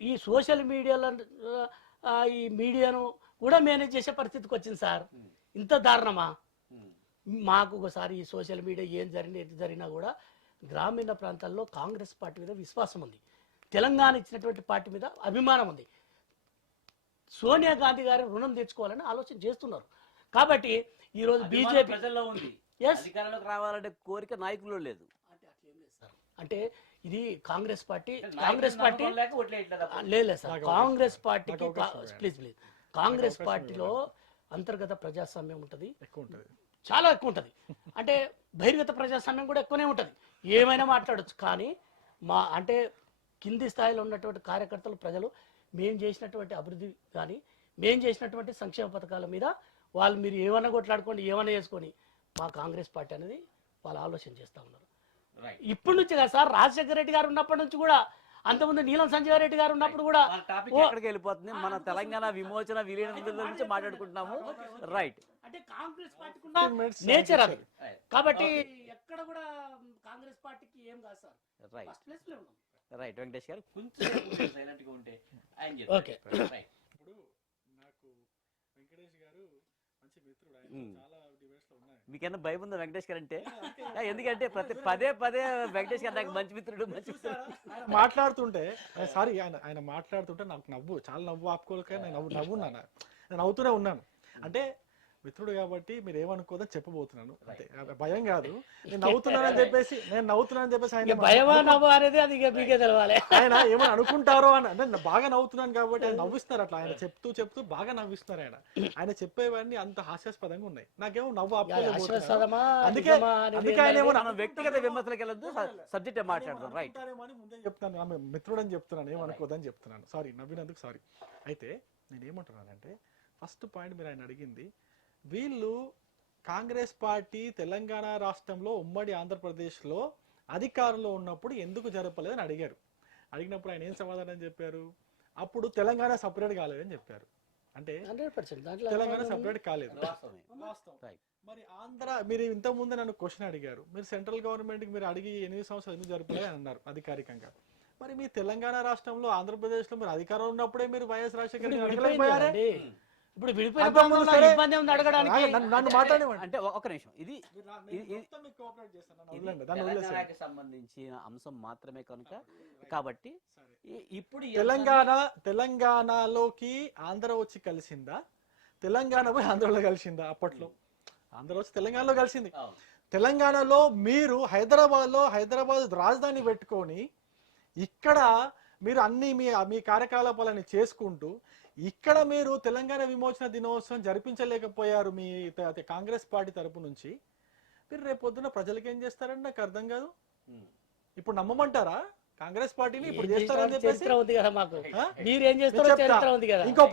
ఈ సోషల్ మీడియాలో ఈ మీడియాను కూడా మేనేజ్ చేసే పరిస్థితికి వచ్చింది సార్. ఇంత దారుణమా? మాకు ఒకసారి ఈ సోషల్ మీడియా ఏం జరిగినా కూడా గ్రామీణ ప్రాంతాల్లో కాంగ్రెస్ పార్టీ మీద విశ్వాసం ఉంది, తెలంగాణ ఇచ్చినటువంటి పార్టీ మీద అభిమానం ఉంది. సోనియా గాంధీ గారి రుణం తెచ్చుకోవాలని ఆలోచన చేస్తున్నారు. కాబట్టి ఈ రోజు బీజేపీ ప్రజల్లో ఉంది, అధికారంలోకి రావాలంటే కోరిక నాయకుల్లో లేదు. అంటే ఇది కాంగ్రెస్ పార్టీ లేదు సార్. కాంగ్రెస్ పార్టీకి ప్లీజ్ కాంగ్రెస్ పార్టీలో అంతర్గత ప్రజాస్వామ్యం ఉంటుంది, ఎక్కువ ఉంటుంది, చాలా ఎక్కువ ఉంటుంది. అంటే బహిర్గత ప్రజాస్వామ్యం కూడా ఎక్కువనే ఉంటుంది, ఏమైనా మాట్లాడచ్చు. కానీ అంటే కింది స్థాయిలో ఉన్నటువంటి కార్యకర్తలు, ప్రజలు మేము చేసినటువంటి అభివృద్ధి కానీ మేము చేసినటువంటి సంక్షేమ పథకాల మీద వాళ్ళు మీరు ఏమన్నా కొట్లాడుకోండి, ఏమన్నా చేసుకొని మా కాంగ్రెస్ పార్టీ అనేది వాళ్ళు ఆలోచన చేస్తూ ఉన్నారు. ఇప్పటి నుంచి కదా సార్, రాజశేఖర రెడ్డి గారు ఉన్నప్పటి నుంచి కూడా, అంతకుముందు నీలం సంజయ్ రెడ్డి గారు ఉన్నప్పుడు కూడా ఎక్కడికి వెళ్ళిపోతుంది. మన తెలంగాణ విమోచన విలీనం గురించి మాట్లాడుకుంటున్నాము. రైట్. అంటే కాంగ్రెస్ పార్టీకి నేచర్ అది. కాబట్టి ఎక్కడ కూడా కాంగ్రెస్ పార్టీకి ఏం కాదు సార్. రైట్ ఫస్ట్ ప్లేస్ లో ఉన్నాం. రైట్ వెంకటేష్ గారు. కొంచెం సైలెంట్ గా ఉంటే ఓకే. ఇప్పుడు నాకు వెంకటేష్ గారు మంచి మిత్రుడు, ఆయన చాలా డిబేట్స్ లో ఉన్నాయి. మీకన్నా భయం ఉందా వెంకటేష్ గారు అంటే? ఎందుకంటే పదే వెంకటేష్ గారు నాకు మంచి మిత్రుడు మాట్లాడుతుంటే సారీ ఆయన మాట్లాడుతుంటే నాకు చాలా నవ్వు ఆపుకోలేక నేను నవ్వున్నాను, నేను నవ్వుతూనే ఉన్నాను. అంటే మిత్రుడు కాబట్టి మీరు ఏమనుకోదని చెప్పబోతున్నాను అంతే, భయం కాదు. నేను నవ్వుతున్నానని చెప్పేసి ఆయన ఏమని అనుకుంటారో అని. అంటే బాగా నవ్వుతున్నాను కాబట్టి ఆయన నవ్విస్తున్నారు, అట్లా ఆయన చెప్తూ బాగా నవ్విస్తున్నారు. ఆయన చెప్పేవన్నీ అంత హాస్యాస్పదంగా ఉన్నాయి, నాకేమో నవ్వు ఆపుకోలేదు. అందుకే ఆయన ఏమో వ్యక్తిగత విమర్శలకు వెళ్ళొద్దు, సబ్జెక్ట్ మాట్లాడదాం. రైట్ అని ముందే చెప్తాను, ఆమె మిత్రుడు అని చెప్తున్నాను, ఏమనుకోదని చెప్తున్నాను. సారీ, నవ్వినందుకు సారీ. అయితే నేను ఏమంటున్నానంటే, ఫస్ట్ పాయింట్ మీరు ఆయన అడిగింది, వీళ్ళు కాంగ్రెస్ పార్టీ తెలంగాణ రాష్ట్రంలో ఉమ్మడి ఆంధ్రప్రదేశ్లో అధికారంలో ఉన్నప్పుడు ఎందుకు జరపలేదని అడిగారు. అడిగినప్పుడు ఆయన ఏం సమాధానం చెప్పారు? అప్పుడు తెలంగాణ సపరేట్ కాలేదని చెప్పారు. అంటే 100% తెలంగాణ సపరేట్ కాలేదు. మరి ఆంధ్ర, మీరు ఇంతకు ముందే నన్ను క్వశ్చన్ అడిగారు, మీరు సెంట్రల్ గవర్నమెంట్కి మీరు అడిగి 8 సంవత్సరాలు ఎందుకు జరపలేదు అని అన్నారు అధికారికంగా. మరి మీ తెలంగాణ రాష్ట్రంలో ఆంధ్రప్రదేశ్లో మీరు అధికారం ఉన్నప్పుడే మీరు వైఎస్ రాజశేఖర్ అడగలేకపోయారే? ఇప్పుడు విడిపోయిన అడగడానికి నన్ను మాట్లాడేవాడు. అంటే ఒక నిమిషం, ఇది సంబంధించిన అంశం మాత్రమే కనుక, కాబట్టి ఇప్పుడు తెలంగాణలోకి ఆంధ్ర వచ్చి కలిసిందా, తెలంగాణ పోయి ఆంధ్రలో కలిసిందా? అప్పట్లో ఆంధ్ర వచ్చి తెలంగాణలో కలిసింది. తెలంగాణలో మీరు హైదరాబాద్ రాజధాని పెట్టుకొని ఇక్కడ మీరు అన్ని మీ కార్యకలాపాలని చేసుకుంటూ ఇక్కడ మీరు తెలంగాణ విమోచన దినోత్సవం జరిపించలేకపోయారు మీ కాంగ్రెస్ పార్టీ తరపు నుంచి. మీరు రేపొద్దున ప్రజలకి ఏం చేస్తారంటే నాకు అర్థం కాదు. ఇప్పుడు నమ్మమంటారా కాంగ్రెస్ పార్టీని? ఇప్పుడు చేస్తారని చెప్పేసి ఇంకో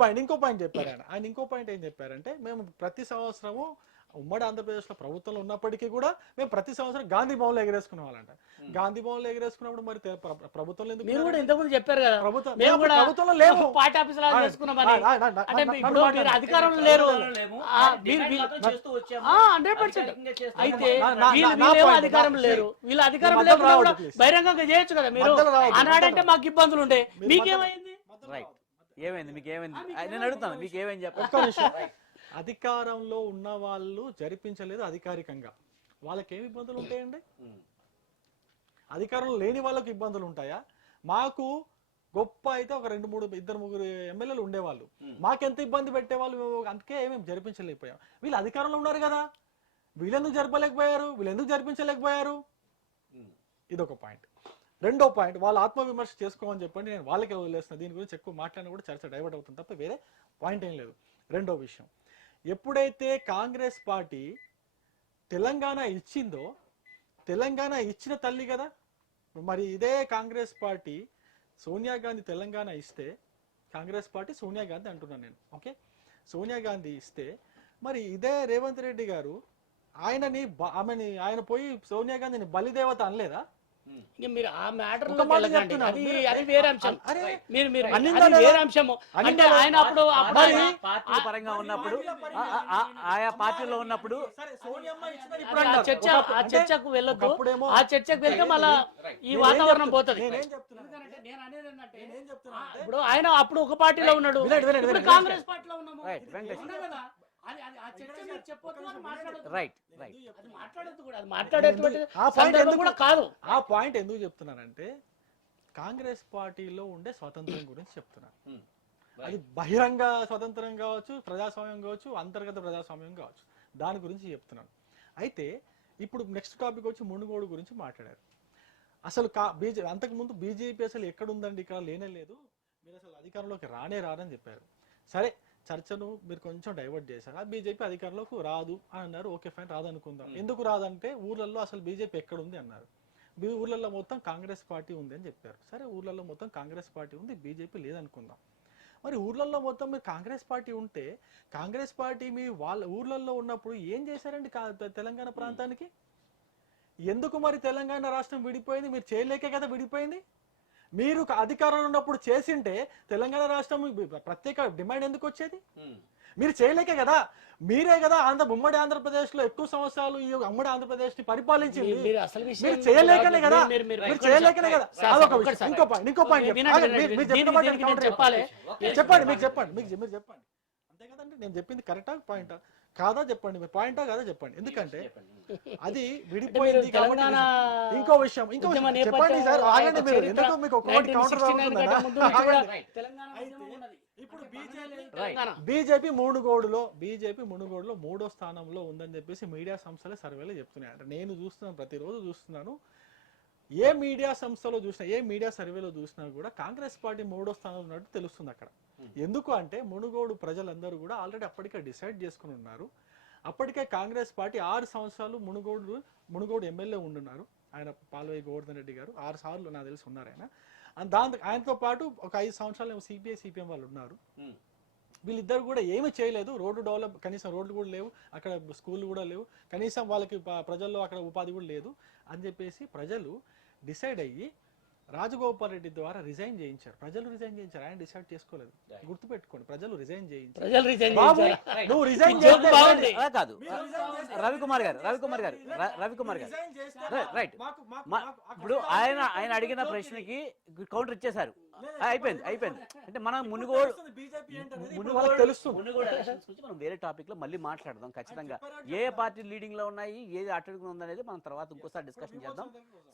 పాయింట్ చెప్పారు ఆయన. ఇంకో పాయింట్ ఏం చెప్పారంటే, మేము ప్రతి సంవత్సరము ఉమ్మడి ఆంధ్రప్రదేశ్ లో ప్రభుత్వంలో ఉన్నప్పటికీ కూడా మేము ప్రతి సంవత్సరం గాంధీ భవన్లో ఎగరేసుకునే వాళ్ళంట. గాంధీ భవన్లో ఎగరేసుకున్నప్పుడు మరి ప్రభుత్వంలో ఎందుకు? మీరు కూడా ఇంతకుముందు చెప్పారు కదా, ప్రభుత్వంలో లేవు, పార్టీ ఆఫీసులో అధికారంలో లేరు. 100%. అయితే అధికారం లేరు, వీళ్ళు అధికారం లేకుండా కూడా బహిరంగంగా చేయొచ్చు కదా. మీరు అన్నాడంటే మాకు ఇబ్బందులు ఉండే, మీకేమైంది? రైట్, ఏమైంది? మీకేమైంది? నేను అడుగుతాను, మీకేమైంది చెప్పండి. అధికారంలో ఉన్న వాళ్ళు జరిపించలేదు అధికారికంగా, వాళ్ళకేమి ఇబ్బందులు ఉంటాయండి? అధికారంలో లేని వాళ్ళకి ఇబ్బందులు ఉంటాయా? మాకు గొప్ప అయితే ఒక 2-3 ఎమ్మెల్యేలు ఉండేవాళ్ళు, మాకెంత ఇబ్బంది పెట్టేవాళ్ళు, అందుకే మేము జరిపించలేకపోయాం. వీళ్ళు అధికారంలో ఉన్నారు కదా, వీళ్ళెందుకు జరపలేకపోయారు, వీళ్ళెందుకు జరిపించలేకపోయారు, ఇదొక పాయింట్. రెండో పాయింట్, వాళ్ళు ఆత్మవిమర్శ చేసుకోమని చెప్పండి, నేను వాళ్ళకే వదిలేస్తున్నా, దీని గురించి ఎక్కువ మాట్లాడినా కూడా చర్చ డైవర్ట్ అవుతుంది తప్ప వేరే పాయింట్ ఏం లేదు. రెండో విషయం, ఎప్పుడైతే కాంగ్రెస్ పార్టీ తెలంగాణ ఇచ్చిందో, తెలంగాణ ఇచ్చిన తల్లి కదా, మరి ఇదే కాంగ్రెస్ పార్టీ సోనియా గాంధీ తెలంగాణ ఇస్తే, కాంగ్రెస్ పార్టీ సోనియా గాంధీ అంటున్నాను నేను, ఓకే, సోనియా గాంధీ ఇస్తే మరి ఇదే రేవంత్ రెడ్డి గారు ఆయన పోయి సోనియా గాంధీని బలిదేవత అనలేదా? ఇక మీరు ఆ మ్యాటర్ ఒక మాట చెప్తున్నా. అది వేరే అంశం. అరే, మీరు అన్నిందా అది వేరే అంశము. అంటే ఆయన అప్పుడు పార్టీ పరంగా ఉన్నప్పుడు ఆయా పార్టీలో ఉన్నప్పుడు ఆ చర్చకు వెళ్ళొద్దు. ఆ చర్చకు వెళ్తే మళ్ళా ఈ వాతావరణం పోతుంది. ఇప్పుడు ఆయన అప్పుడు ఒక పార్టీలో ఉన్నాడు, ఇప్పుడు కాంగ్రెస్ పార్టీలో ఉన్నాము. ఆ పాయింట్ ఎందుకు చెప్తున్నానంటే, కాంగ్రెస్ పార్టీలో ఉండే స్వాతంత్రం గురించి చెప్తున్నాను. అది బహిరంగ స్వతంత్రం కావచ్చు, ప్రజాస్వామ్యం కావచ్చు, అంతర్గత ప్రజాస్వామ్యం కావచ్చు, దాని గురించి చెప్తున్నాను. అయితే ఇప్పుడు నెక్స్ట్ టాపిక్ వచ్చి మునుగోడు గురించి మాట్లాడారు. అసలు అంతకుముందు బీజేపీ అసలు ఎక్కడుందండి, ఇక్కడ లేనే లేదు, మీరు అసలు అధికారంలోకి రారని చెప్పారు. సరే, చర్చను మీరు కొంచెం డైవర్ట్ చేశారు, బీజేపీ అధికారంలోకి రాదు అని అన్నారు. ఓకే ఫైన్, రాదనుకుందాం. ఎందుకు రాదంటే ఊర్లలో అసలు బీజేపీ ఎక్కడుంది అన్నారు. ఊర్లలో మొత్తం కాంగ్రెస్ పార్టీ ఉంది అని చెప్పారు. సరే, ఊర్లలో మొత్తం కాంగ్రెస్ పార్టీ ఉంది, బీజేపీ లేదనుకుందాం. మరి ఊర్లలో మొత్తం మీరు కాంగ్రెస్ పార్టీ ఉంటే, కాంగ్రెస్ పార్టీ మీ వాళ్ళ ఊర్లలో ఉన్నప్పుడు ఏం చేశారండి తెలంగాణ ప్రాంతానికి? ఎందుకు మరి తెలంగాణ రాష్ట్రం విడిపోయింది? మీరు చేయలేకే కదా విడిపోయింది. మీరు అధికారంలో ఉన్నప్పుడు చేసింటే తెలంగాణ రాష్ట్రం ప్రత్యేక డిమాండ్ ఎందుకు వచ్చేది? మీరు చేయలేకే కదా. మీరే కదా ఉమ్మడి ఆంధ్రప్రదేశ్ లో ఎక్కువ సంవత్సరాలు ఈ ఉమ్మడి ఆంధ్రప్రదేశ్ ని పరిపాలించింది. మీరు చేయలేకనే కదా, మీరు చేయలేకనే కదా. అదొక విషయం. ఇంకో పాయింట్ చెప్పాలి, చెప్పండి, మీరు చెప్పండి. అంతే కదండి, నేను చెప్పింది కరెక్టా పాయింటా కాదా చెప్పండి, మీరు పాయింటా కాదా చెప్పండి. ఎందుకంటే అది విడిపోయింది కాబట్టి. ఇంకో విషయం చెప్పండి సార్, ఆగండి. మీరు ఎందుకు మీకు ఒక్కొక్కటి కౌంటర్ అవుతుందా? ఇప్పుడు బీజేపీ మునుగోడులో 3వ స్థానంలో ఉందని చెప్పేసి మీడియా సంస్థలే సర్వేలు చెప్తున్నాయి. అంటే నేను చూస్తున్నాను, ప్రతిరోజు చూస్తున్నాను. ఏ మీడియా సంస్థలో చూసినా, ఏ మీడియా సర్వేలో చూసినా కూడా కాంగ్రెస్ పార్టీ 3వ స్థానంలో ఉన్నట్టు తెలుస్తుంది అక్కడ. ఎందుకు అంటే మునుగోడు ప్రజలందరూ కూడా ఆల్రెడీ అప్పటికే డిసైడ్ చేసుకుని ఉన్నారు. అప్పటికే కాంగ్రెస్ పార్టీ 6 సంవత్సరాలు మునుగోడు ఎమ్మెల్యే ఉండున్నారు. ఆయన పాల్వై గోవర్ధన్ రెడ్డి గారు 6 సార్లు నాకు తెలిసి ఉన్నారు ఆయన. ఆయనతో పాటు ఒక 5 సంవత్సరాలు సిపిఎం వాళ్ళు ఉన్నారు. వీళ్ళిద్దరు కూడా ఏమి చేయలేదు. రోడ్డు డెవలప్, కనీసం రోడ్లు కూడా లేవు అక్కడ, స్కూళ్ళు కూడా లేవు, కనీసం వాళ్ళకి ప్రజల్లో అక్కడ ఉపాధి కూడా లేదు అని చెప్పేసి ప్రజలు డిసైడ్ అయ్యి రాజగోపాల్ రెడ్డి ద్వారా రిజైన్ చేయించారు. ప్రజలు రిజైన్ చేయించారు, ఆయన డిసైడ్ చేసుకోలేదు. గుర్తుపెట్టుకోండి, ప్రజలు రిజైన్ చేయించారు. నువ్వు రిజైన్ కాదు రవికుమార్ గారు రైట్. ఇప్పుడు ఆయన అడిగిన ప్రశ్నకి కౌంటర్ ఇచ్చేశారు, అయిపోయింది. అంటే మనం మునుగోడు మనం వేరే టాపిక్ లో మళ్ళీ మాట్లాడదాం ఖచ్చితంగా. ఏ పార్టీ లీడింగ్ లో ఉన్నాయి, ఏది అటడుగున ఉందనేది మనం తర్వాత ఇంకోసారి డిస్కషన్ చేద్దాం.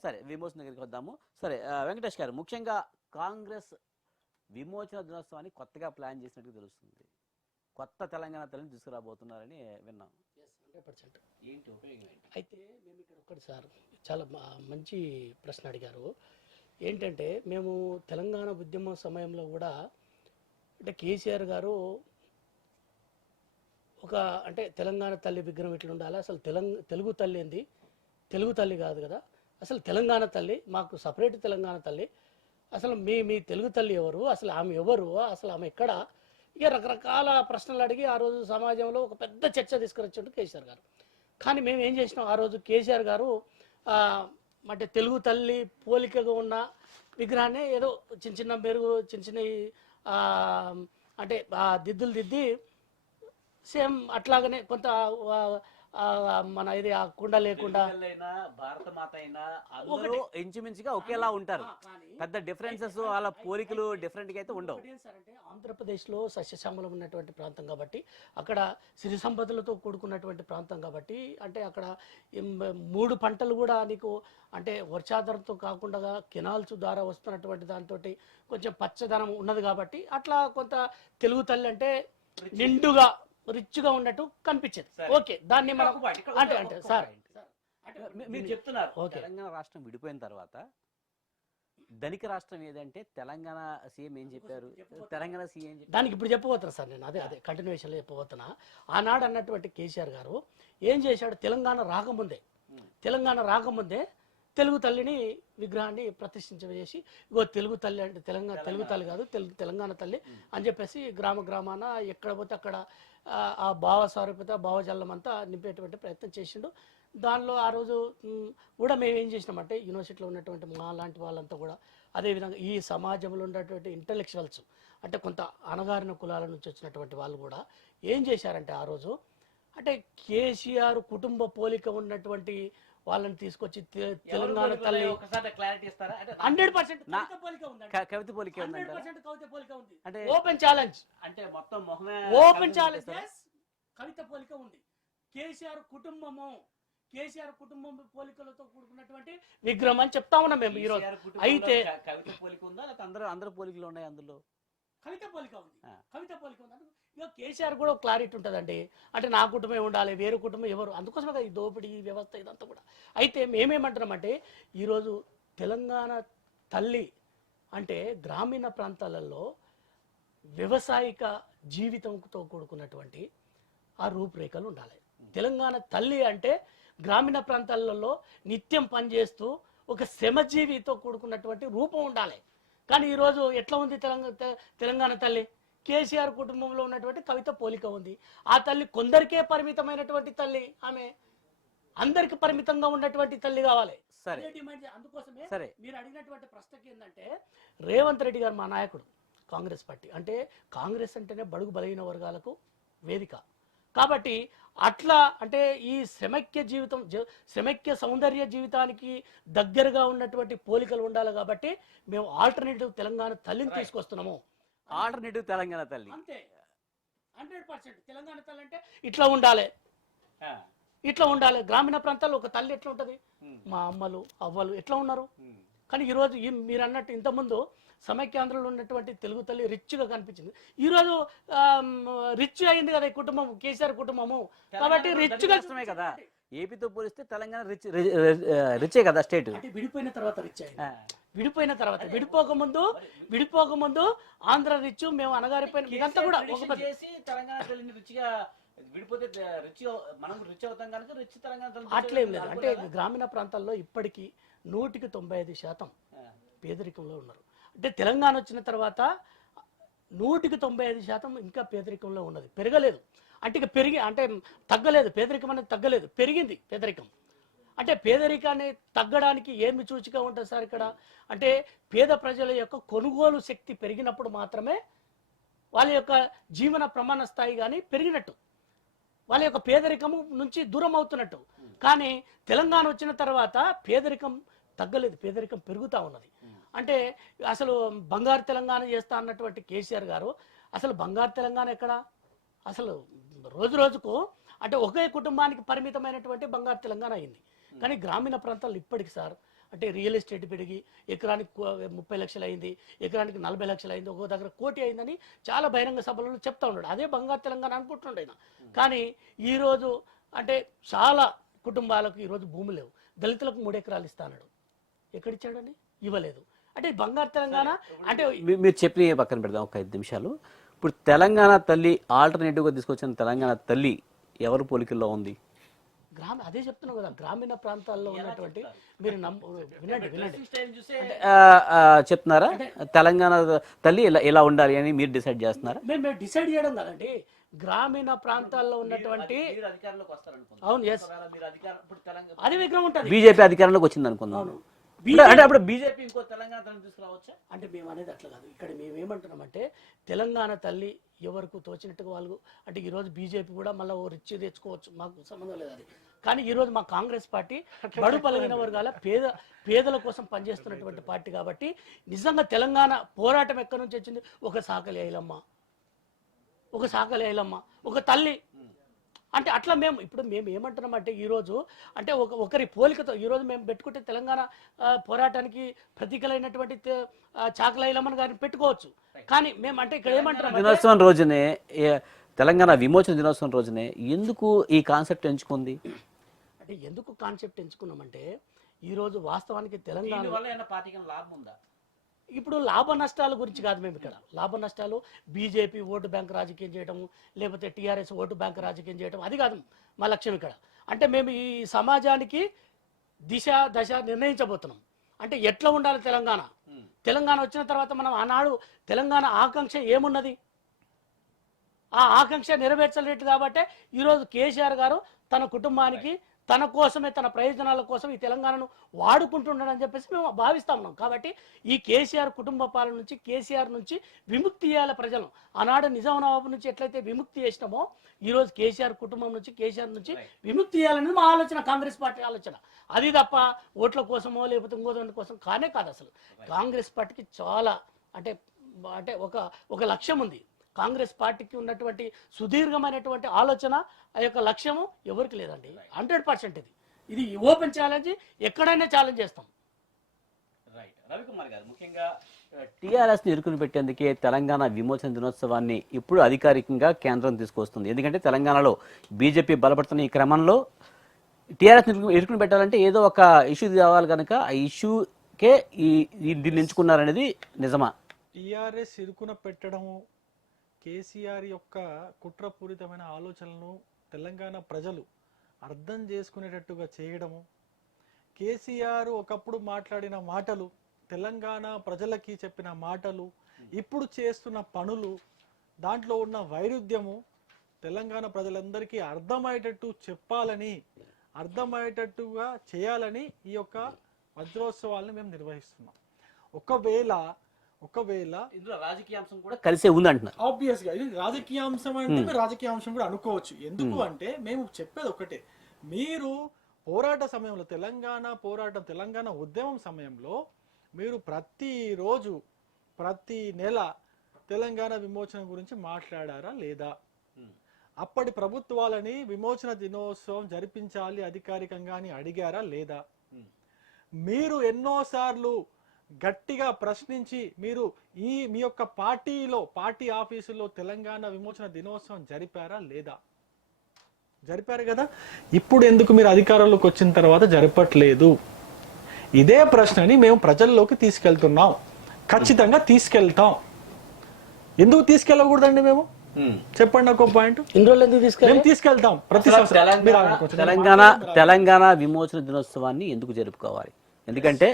సరే, విమోచన దగ్గరికి వద్దాము. సరే వెంకటేష్ గారు, ముఖ్యంగా కాంగ్రెస్ విమోచన దినోత్సవాన్ని కొత్తగా ప్లాన్ చేసినట్టు తెలుస్తుంది. కొత్త తెలంగాణ తల్లిని తీసుకురాబోతున్నారని విన్నాం. 100%. అయితే మేము ఇక్కడ ఒకటి సార్ చాలా మంచి ప్రశ్న అడిగారు. ఏంటంటే మేము తెలంగాణ ఉద్యమం సమయంలో కూడా అంటే కేసీఆర్ గారు అంటే తెలంగాణ తల్లి విగ్రహం ఎట్లా ఉండాలి, అసలు తెలుగు తల్లి ఏంది, తెలుగు తల్లి కాదు కదా, అసలు తెలంగాణ తల్లి, మాకు సపరేట్ తెలంగాణ తల్లి, అసలు మీ తెలుగు తల్లి ఎవరు, అసలు ఆమె ఎవరు, అసలు ఆమె ఎక్కడ, ఇక రకరకాల ప్రశ్నలు అడిగి ఆ రోజు సమాజంలో ఒక పెద్ద చర్చ తీసుకురొచ్చాడు కేసీఆర్ గారు. కానీ మేము ఏం చేసినాం, ఆ రోజు కేసీఆర్ గారు అంటే తెలుగు తల్లి పోలికగా ఉన్న విగ్రహాన్ని ఏదో చిన్న మెరుగు చిన్న అంటే దిద్దులు దిద్ది సేమ్ అట్లాగనే కొంత మన ఇది ఆ కుండ లేకుండా అయినా భారత మాత అయినా అందరూ ఇంచుమించుగా ఒకేలా ఉంటారు. పెద్ద డిఫరెన్సెస్ వాళ్ళ పోలికలు డిఫరెంట్ గా అయితే ఉండవు. అంటే ఆంధ్రప్రదేశ్లో సస్యశ్యామలం ఉన్నటువంటి ప్రాంతం కాబట్టి, అక్కడ సిరి సంపదలతో కూడుకున్నటువంటి ప్రాంతం కాబట్టి, అంటే అక్కడ 3 పంటలు కూడా నీకు అంటే వర్షాధారంతో కాకుండా కెనాల్స్ ద్వారా వస్తున్నటువంటి దాంతో కొంచెం పచ్చదనం ఉన్నది కాబట్టి అట్లా కొంత తెలుగు తల్లి అంటే నిండుగా రిచ్గా ఉన్నట్టు కనిపించేది. ఓకే, దాన్ని మనం అంటే సార్ మీరు చెప్తున్నారు ఓకే. తెలంగాణ రాష్ట్రం విడిపోయిన తర్వాత ధనిక రాష్ట్రం ఏదంటే తెలంగాణ సీఎం ఏం చెప్పారు, తెలంగాణ సీఎం దానికి ఇప్పుడు చెప్పబోతున్నా సార్ నేను అదే కంటిన్యూషన్లో చెప్పబోతున్నా. ఆనాడు అన్నటువంటి కేసీఆర్ గారు ఏం చేశాడు, తెలంగాణ రాకముందే తెలుగు తల్లిని విగ్రహాన్ని ప్రతిష్ఠించేసి, ఇగో తెలుగు తల్లి అంటే తెలుగు తల్లి కాదు తెలంగాణ తల్లి అని చెప్పేసి గ్రామాన ఎక్కడ పోతే అక్కడ ఆ భావ స్వరూపత భావజాలం అంతా నింపేటువంటి ప్రయత్నం చేసిండు. దానిలో ఆ రోజు కూడా మేము ఏం చేసినామంటే యూనివర్సిటీలో ఉన్నటువంటి మా లాంటి వాళ్ళంతా కూడా అదేవిధంగా ఈ సమాజంలో ఉన్నటువంటి ఇంటలెక్చువల్స్ అంటే కొంత అణగారిన కులాల నుంచి వచ్చినటువంటి వాళ్ళు కూడా ఏం చేశారంటే ఆ రోజు అంటే కేసీఆర్ కుటుంబ పోలిక ఉన్నటువంటి వాళ్ళని తీసుకొచ్చి తెలంగాణ తల్లి 100% కవిత పోలిక ఉంది. ఓపెన్ ఛాలెంజ్ అంటే మొత్తం మొహమే ఓపెన్ ఛాలెంజ్ కవిత పోలిక ఉంది. కేసీఆర్ కుటుంబం పోలికలతో కూడుకున్నటువంటి విగ్రహం అని చెప్తా ఉన్నాం మేము ఈ రోజు. అయితే కవిత పోలిక ఉందా లేకపోతే అందరూ పోలికలు ఉన్నాయి అందులో? కవిత పోలిక ఉంది. ఇక కేసీఆర్ కూడా క్లారిటీ ఉంటుందండి, అంటే నా కుటుంబమే ఉండాలి, వేరే కుటుంబం ఎవరు, అందుకోసమే కదా ఈ దోపిడీ వ్యవస్థ ఇదంతా కూడా. అయితే మేమేమంటున్నామంటే ఈరోజు తెలంగాణ తల్లి అంటే గ్రామీణ ప్రాంతాలలో వ్యవసాయిక జీవితంతో కూడుకున్నటువంటి ఆ రూపురేఖలు ఉండాలి. తెలంగాణ తల్లి అంటే గ్రామీణ ప్రాంతాలలో నిత్యం పనిచేస్తూ ఒక శ్రమజీవితో కూడుకున్నటువంటి రూపం ఉండాలి. కానీ ఈరోజు ఎట్లా ఉంది తెలంగాణ తల్లి? కేసీఆర్ కుటుంబంలో ఉన్నటువంటి కవిత పోలిక ఉంది. ఆ తల్లి కొందరికే పరిమితమైనటువంటి తల్లి, ఆమె అందరికి పరిమితంగా ఉన్నటువంటి తల్లి కావాలి. సరే, అందుకోసమే సరే మీరు అడిగినటువంటి ప్రశ్నకి ఏంటంటే రేవంత్ రెడ్డి గారు మా నాయకుడు, కాంగ్రెస్ పార్టీ అంటే కాంగ్రెస్ అంటేనే బడుగు బలహీన వర్గాలకు వేదిక కాబట్టి అట్లా అంటే ఈ శ్రమైక్య సౌందర్య జీవితానికి దగ్గరగా ఉన్నటువంటి పోలికలు ఉండాలి కాబట్టి మేము ఆల్టర్నేటివ్ తెలంగాణ తల్లిని తీసుకొస్తున్నాము. ఆల్టర్నేటివ్ తెలంగాణ తల్లి అంతే 100%. తెలంగాణ తల్లి అంటే ఇట్లా ఉండాలి. గ్రామీణ ప్రాంతాల్లో ఒక తల్లి ఎట్లా ఉంటది, మా అమ్మలు అవ్వలు ఎట్లా ఉన్నారు. కానీ ఈరోజు మీరు అన్నట్టు ఇంతకుముందు సమైక్యాంధ్రలో ఉన్నటువంటి తెలుగు తల్లి రిచ్గా కనిపించింది. ఈరోజు రిచ్ అయింది కదా ఈ కుటుంబం, కేసీఆర్ కుటుంబము. కాబట్టి రిచ్గా కదా, ఏపీతో పోలిస్తే తెలంగాణ రిచే కదా స్టేట్. విడిపోయిన తర్వాత రిచ్ అయింది. విడిపోకముందు ఆంధ్ర రిచ్, మేము అనగారిపోయిన ఇదంతా కూడా తెలంగాణ తల్లిని రిచ్గా విడిపోతే మనం రిచ్ అవుతాం కనుక రిచ్ తెలంగాణ అట్లేం లేదు. అంటే గ్రామీణ ప్రాంతాల్లో ఇప్పటికీ 100% పేదరికంలో ఉన్నారు. అంటే తెలంగాణ వచ్చిన తర్వాత 195% ఇంకా పేదరికంలో ఉన్నది, పెరగలేదు. అంటే ఇక తగ్గలేదు, పేదరికం అనేది తగ్గలేదు, పెరిగింది పేదరికం. అంటే పేదరికాన్ని తగ్గడానికి ఏమి సూచిక ఉంటుంది సార్ ఇక్కడ అంటే పేద ప్రజల యొక్క కొనుగోలు శక్తి పెరిగినప్పుడు మాత్రమే వాళ్ళ యొక్క జీవన ప్రమాణ స్థాయి కానీ పెరిగినట్టు, వాళ్ళ యొక్క పేదరికము నుంచి దూరం అవుతున్నట్టు. కానీ తెలంగాణ వచ్చిన తర్వాత పేదరికం తగ్గలేదు, పేదరికం పెరుగుతూ ఉన్నది. అంటే అసలు బంగారు తెలంగాణ చేస్తా అన్నటువంటి కేసీఆర్ గారు అసలు బంగారు తెలంగాణ ఎక్కడ? అసలు రోజు రోజుకు అంటే ఒకే కుటుంబానికి పరిమితమైనటువంటి బంగారు తెలంగాణ అయింది. కానీ గ్రామీణ ప్రాంతాల్లో ఇప్పటికి సార్ అంటే రియల్ ఎస్టేట్ పెరిగి ఎకరానికి 30 లక్షలు అయింది, ఎకరానికి 40 లక్షలు అయింది, ఒక్కో దగ్గర 1 కోటి అయిందని చాలా బహిరంగ సభలలో చెప్తా ఉన్నాడు. అదే బంగారు తెలంగాణ అనుకుంటున్నాడు ఆయన. కానీ ఈరోజు అంటే చాలా కుటుంబాలకు ఈరోజు భూమి లేవు, దళితులకు 3 ఎకరాలు ఇస్తాడు, ఎక్కడిచ్చాడని ఇవ్వలేదు. అంటే బంగారు తెలంగాణ అంటే మీరు చెప్పిన పక్కన పెడదాం ఒక 5 నిమిషాలు. ఇప్పుడు తెలంగాణ తల్లి ఆల్టర్నేటివ్గా తీసుకొచ్చిన తెలంగాణ తల్లి ఎవరు పోలికల్లో ఉంది? అదే చెప్తున్నావు కదా, గ్రామీణ ప్రాంతాల్లో ఉన్నటువంటి మీరు వినండి చెప్తున్నారా తెలంగాణ తల్లి ఇలా ఉండాలి అని మీరు డిసైడ్ చేస్తున్నారా? మేము డిసైడ్ చేయడం కదండి, గ్రామీణ ప్రాంతాల్లో ఉన్నటువంటి అవును ఎస్ అది విగ్రహం ఉంటుంది. బీజేపీ అధికారంలోకి వచ్చింది అనుకుందాం. అంటే అప్పుడు బీజేపీ ఇంకో తెలంగాణ తల్లిని తీసుకురావచ్చా? అంటే మేము అనేది అట్లా కాదు. ఇక్కడ మేము ఏమంటున్నామంటే తెలంగాణ తల్లి ఎవరికి తోచినట్టుగా వాళ్ళు, అంటే ఈరోజు బీజేపీ కూడా మళ్ళీ ఓ రిచ్ తెచ్చుకోవచ్చు, మాకు సంబంధం లేదు అది. కానీ ఈరోజు మా కాంగ్రెస్ పార్టీ బడు బలహీన వర్గాల పేదల కోసం పనిచేస్తున్నటువంటి పార్టీ కాబట్టి నిజంగా తెలంగాణ పోరాటం ఎక్కడి నుంచి వచ్చింది? ఒక సాకలి ఐలమ్మ, ఒక తల్లి. అంటే అట్లా మేము ఏమంటున్నామంటే ఈరోజు అంటే ఒకరి పోలికతో ఈరోజు మేము పెట్టుకుంటే తెలంగాణ పోరాటానికి ప్రతీకలైనటువంటి చాకలైలమ్మని గారిని పెట్టుకోవచ్చు. కానీ మేము అంటే ఇక్కడ ఏమంటున్నాం, దినోత్సవం రోజునే తెలంగాణ విమోచన దినోత్సవం రోజునే ఎందుకు ఈ కాన్సెప్ట్ ఎంచుకుంది? అంటే ఎందుకు కాన్సెప్ట్ ఎంచుకున్నామంటే ఈరోజు వాస్తవానికి తెలంగాణ దీనివల్ల ఏమైనా పార్టీకి లాభం ఉందా? ఇప్పుడు లాభ నష్టాల గురించి కాదు మేము ఇక్కడ. లాభ నష్టాలు బీజేపీ ఓటు బ్యాంక్ రాజకీయం చేయడం, లేకపోతే టీఆర్ఎస్ ఓటు బ్యాంక్ రాజకీయం చేయడం, అది కాదు మా లక్ష్యం ఇక్కడ. అంటే మేము ఈ సమాజానికి దశ నిర్ణయించబోతున్నాం. అంటే ఎట్లా ఉండాలి తెలంగాణ వచ్చిన తర్వాత మనం ఆనాడు తెలంగాణ ఆకాంక్ష ఏమున్నది, ఆ ఆకాంక్ష నెరవేర్చలేదు. కాబట్టి ఈరోజు కేసీఆర్ గారు తన కుటుంబానికి తన కోసమే తన ప్రయోజనాల కోసం ఈ తెలంగాణను వాడుకుంటున్నాడని చెప్పేసి మేము భావిస్తా ఉన్నాం. కాబట్టి ఈ కేసీఆర్ కుటుంబ పాలన నుంచి కేసీఆర్ నుంచి విముక్తి చేయాలి ప్రజలను. ఆనాడు నిజాం నవాబు నుంచి ఎట్లయితే విముక్తి చేసినామో ఈరోజు కేసీఆర్ కుటుంబం నుంచి కేసీఆర్ నుంచి విముక్తి చేయాలనేది మా ఆలోచన, కాంగ్రెస్ పార్టీ ఆలోచన. అది తప్ప ఓట్ల కోసమో లేకపోతే ఇంకో దాని కోసం కాదు. అసలు కాంగ్రెస్ పార్టీకి చాలా అంటే ఒక లక్ష్యం ఉంది. కాంగ్రెస్ పార్టీకి ఉన్నటువంటి సుదీర్ఘమైనటువంటి ఆలోచన, ఆ యొక్క లక్ష్యము ఎవరికి లేదండి. 100% ఇది ఓపెన్ ఛాలెంజ్, ఎక్కడైనా ఛాలెంజ్ చేస్తాం. రైట్. రవికుమార్ గారు, ముఖ్యంగా టీఆర్ఎస్ని ఇరుకుని పెట్టేందుకే తెలంగాణ విమోచన దినోత్సవాన్ని ఇప్పుడు అధికారికంగా కేంద్రం తీసుకొస్తుంది. ఎందుకంటే తెలంగాణలో బీజేపీ బలపడుతున్న ఈ క్రమంలో టీఆర్ఎస్ ఇరుకుని పెట్టాలంటే ఏదో ఒక ఇష్యూ కావాలి కనుక ఆ ఇష్యూకే దీన్ని ఎంచుకున్నారనేది నిజమా? టీఆర్ఎస్ ఇరుకున పెట్టడము, కేసీఆర్ యొక్క కుట్రపూరితమైన ఆలోచనలను తెలంగాణ ప్రజలు అర్థం చేసుకునేటట్టుగా చేయడము, కేసీఆర్ ఒకప్పుడు మాట్లాడిన మాటలు, తెలంగాణ ప్రజలకి చెప్పిన మాటలు, ఇప్పుడు చేస్తున్న పనులు, దాంట్లో ఉన్న వైరుధ్యము తెలంగాణ ప్రజలందరికీ అర్థమయ్యేటట్టు చెప్పాలని, అర్థమయ్యేటట్టుగా చేయాలని ఈ యొక్క వజ్రోత్సవాలను మేము నిర్వహిస్తున్నాం. ఒకవేళ ఇందులో రాజకీయ అంశం కూడా కలిసే ఉంది అంటున్నారు. ఆబ్వియస్ గా ఇది రాజకీయ అంశం అంటే మీరు రాజకీయ అంశం కూడా అనుకోవచ్చు. ఎందుకు అంటే మేము చెప్పేది ఒకటే, మీరు పోరాట సమయంలో తెలంగాణ ఉద్యమం సమయంలో మీరు ప్రతిరోజు ప్రతి నెల తెలంగాణ విమోచన గురించి మాట్లాడారా లేదా? అప్పటి ప్రభుత్వాలని విమోచన దినోత్సవం జరిపించాలి అధికారికంగా అని అడిగారా లేదా? మీరు ఎన్నోసార్లు గట్టిగా ప్రశ్నించి మీరు మీ యొక్క పార్టీ ఆఫీసులో తెలంగాణ విమోచన దినోత్సవం జరిపారా లేదా? జరిపారు కదా. ఇప్పుడు ఎందుకు మీరు అధికారంలోకి వచ్చిన తర్వాత జరపట్లేదు? ఇదే ప్రశ్నని మేము ప్రజల్లోకి తీసుకెళ్తున్నాం, ఖచ్చితంగా తీసుకెళ్తాం. ఎందుకు తీసుకెళ్ళకూడదండి? మేము చెప్పండి నాకు పాయింట్. తీసుకెళ్తాం ప్రతి తెలంగాణ విమోచన దినోత్సవాన్ని ఎందుకు జరుపుకోవాలి? ఎందుకంటే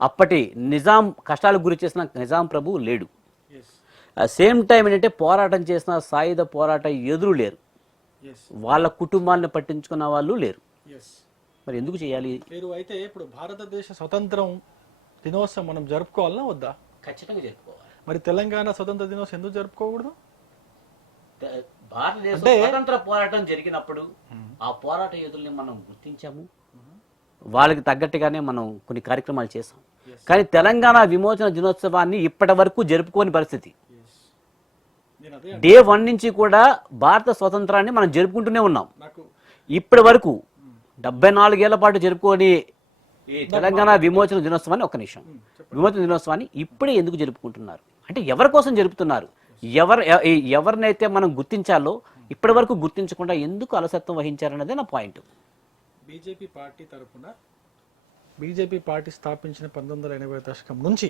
అప్పటి నిజాం కష్టాలకు గురి చేసిన నిజాం ప్రభు లేడు. సేమ్ టైం ఏంటంటే పోరాటం చేసిన సాయుధ పోరాట ఎదురు లేరు, వాళ్ళ కుటుంబాన్ని పట్టించుకున్న వాళ్ళు లేరు. మరి ఎందుకు చేయాలి? మీరు అయితే ఇప్పుడు భారతదేశ స్వతంత్రం దినోత్సవం మనం జరుపుకోవాలన్నా వద్దా? ఖచ్చితంగా జరుపుకోవాలి. మరి తెలంగాణ స్వతంత్ర దినోత్సవం ఎందుకు జరుపుకోకూడదు? భారతదేశ స్వతంత్ర పోరాటం జరిగినప్పుడు ఆ పోరాట యోధుల్ని మనం గుర్తించాము, వాళ్ళకి తగ్గట్టుగానే మనం కొన్ని కార్యక్రమాలు చేసాం. కానీ తెలంగాణ విమోచన దినోత్సవాన్ని ఇప్పటి వరకు జరుపుకోని పరిస్థితి. డే 1 నుంచి కూడా భారత స్వతంత్రాన్ని మనం జరుపుకుంటూనే ఉన్నాం. ఇప్పటి వరకు 74 ఏళ్ల పాటు జరుపుకొని తెలంగాణ విమోచన దినోత్సవాన్ని విమోచన దినోత్సవాన్ని ఇప్పుడే ఎందుకు జరుపుకుంటున్నారు? అంటే ఎవరి కోసం జరుపుతున్నారు? ఎవరినైతే మనం గుర్తించాలో ఇప్పటి వరకు గుర్తించకుండా ఎందుకు అలసత్వం వహించారన్నదే నా పాయింట్. బీజేపీ పార్టీ స్థాపించిన 1980 దశకం నుంచి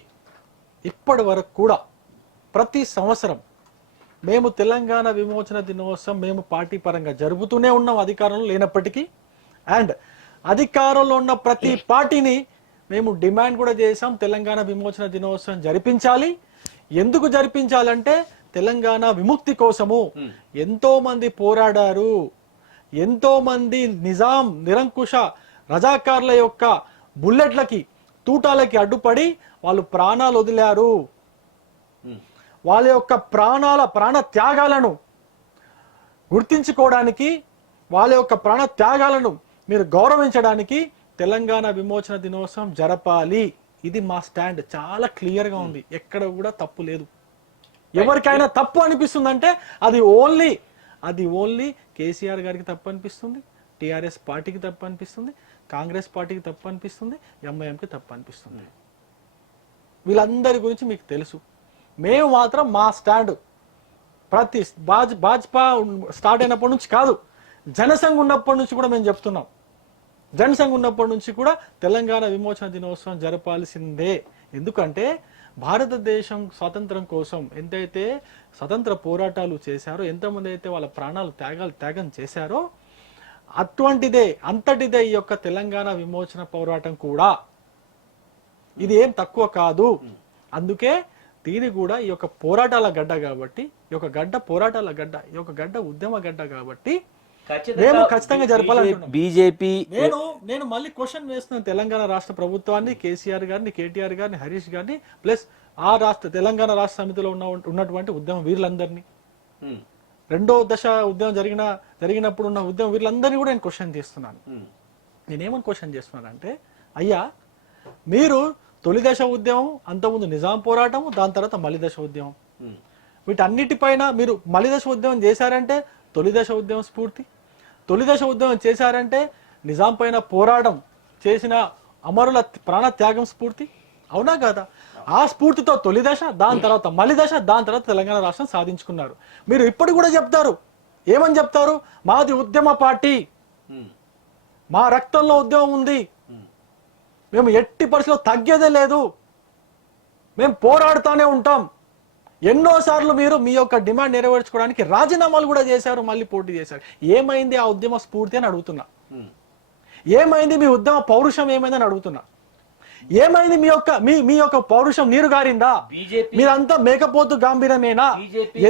ఇప్పటి వరకు కూడా ప్రతి సంవత్సరం మేము తెలంగాణ విమోచన దినోత్సవం మేము పార్టీ పరంగా జరుపుతూనే ఉన్నాం, అధికారంలో లేనప్పటికీ. అండ్ అధికారంలో ఉన్న ప్రతి పార్టీని మేము డిమాండ్ కూడా చేసాం, తెలంగాణ విమోచన దినోత్సవం జరిపించాలి. ఎందుకు జరిపించాలంటే తెలంగాణ విముక్తి కోసము. ఎంతో మంది పోరాడారు, ఎంతో మంది నిజాం నిరంకుశ రజాకార్ల యొక్క బుల్లెట్లకి తూటాలకి అడ్డుపడి వాళ్ళు ప్రాణాలు వదిలారు. వాళ్ళ యొక్క ప్రాణ త్యాగాలను గుర్తించుకోవడానికి, వాళ్ళ యొక్క ప్రాణ త్యాగాలను మీరు గౌరవించడానికి తెలంగాణ విమోచన దినోత్సవం జరపాలి. ఇది మా స్టాండ్, చాలా క్లియర్గా ఉంది, ఎక్కడ కూడా తప్పు లేదు. ఎవరికైనా తప్పు అనిపిస్తుందంటే అది ఓన్లీ కేసీఆర్ గారికి తప్పు అనిపిస్తుంది, టీఆర్ఎస్ పార్టీకి తప్పు అనిపిస్తుంది, కాంగ్రెస్ పార్టీకి తప్పు అనిపిస్తుంది, ఎంఐఎంకి తప్పు అనిపిస్తుంది. వీళ్ళందరి గురించి మీకు తెలుసు. మేము మాత్రం మా స్టాండ్ ప్రతి భాజపా స్టార్ట్ అయినప్పటి నుంచి కాదు, జనసంఘ్ ఉన్నప్పటి నుంచి కూడా మేము చెప్తున్నాం. జనసంఘ్ ఉన్నప్పటి నుంచి కూడా తెలంగాణ విమోచన దినోత్సవం జరపాల్సిందే. ఎందుకంటే భారతదేశం స్వాతంత్రం కోసం ఎంతైతే స్వతంత్ర పోరాటాలు చేశారో, ఎంతమంది అయితే వాళ్ళ ప్రాణాలు త్యాగం చేశారో, అంతటిదే ఈ యొక్క తెలంగాణ విమోచన పోరాటం కూడా. ఇది ఏం తక్కువ కాదు. అందుకే దీని కూడా ఈ యొక్క పోరాటాల గడ్డ కాబట్టి, ఈ యొక్క గడ్డ పోరాటాల గడ్డ, ఈ యొక్క గడ్డ ఉద్యమ గడ్డ కాబట్టి మేము ఖచ్చితంగా జరపాలంటున్నాం. బీజేపీ నేను మళ్ళీ క్వశ్చన్ వేస్తున్నాను తెలంగాణ రాష్ట్ర ప్రభుత్వాన్ని, కేసీఆర్ గారిని, కేటీఆర్ గారిని, హరీష్ గారిని, ప్లస్ ఆ తెలంగాణ రాష్ట్ర సమితిలో ఉన్నటువంటి ఉద్యమ వీరులందరినీ, రెండో దశ ఉద్యమం జరిగినప్పుడు ఉన్న ఉద్యమ వీరులందరినీ కూడా నేను క్వశ్చన్ చేస్తున్నాను. నేనేమని క్వశ్చన్ చేస్తున్నానంటే, అయ్యా మీరు తొలి దశ ఉద్యమం, అంతకుముందు నిజాం పోరాటం, దాని తర్వాత మలి దశ ఉద్యమం, వీటన్నిటిపైన మీరు మలి దశ ఉద్యమం చేశారంటే తొలి దశ ఉద్యమం స్ఫూర్తి, తొలి దశ ఉద్యమం చేశారంటే నిజాం పైన పోరాటం చేసిన అమరుల ప్రాణ త్యాగం స్ఫూర్తి, అవునా కదా? ఆ స్ఫూర్తితో తొలి దశ, దాని తర్వాత మలి దశ, దాని తర్వాత తెలంగాణ రాష్ట్రం సాధించుకున్నారు. మీరు ఇప్పుడు కూడా చెప్తారు, ఏమని చెప్తారు? మాది ఉద్యమ పార్టీ, మా రక్తంలో ఉద్యమం ఉంది, మేము ఎట్టి పరిస్థితిలో తగ్గేదే లేదు, మేము పోరాడుతూనే ఉంటాం. ఎన్నోసార్లు మీరు మీ యొక్క డిమాండ్ నెరవేర్చుకోవడానికి రాజీనామాలు కూడా చేశారు, మళ్ళీ పోటీ చేశారు. ఏమైంది ఆ ఉద్యమ స్ఫూర్తి అని అడుగుతున్నా. ఏమైంది మీ ఉద్యమ పౌరుషం ఏమైందని అడుగుతున్నా. ఏమైంది మీ యొక్క పౌరుషం నీరు గారిందా? మీరంతా మేకపోతు గాంభీరమేనా?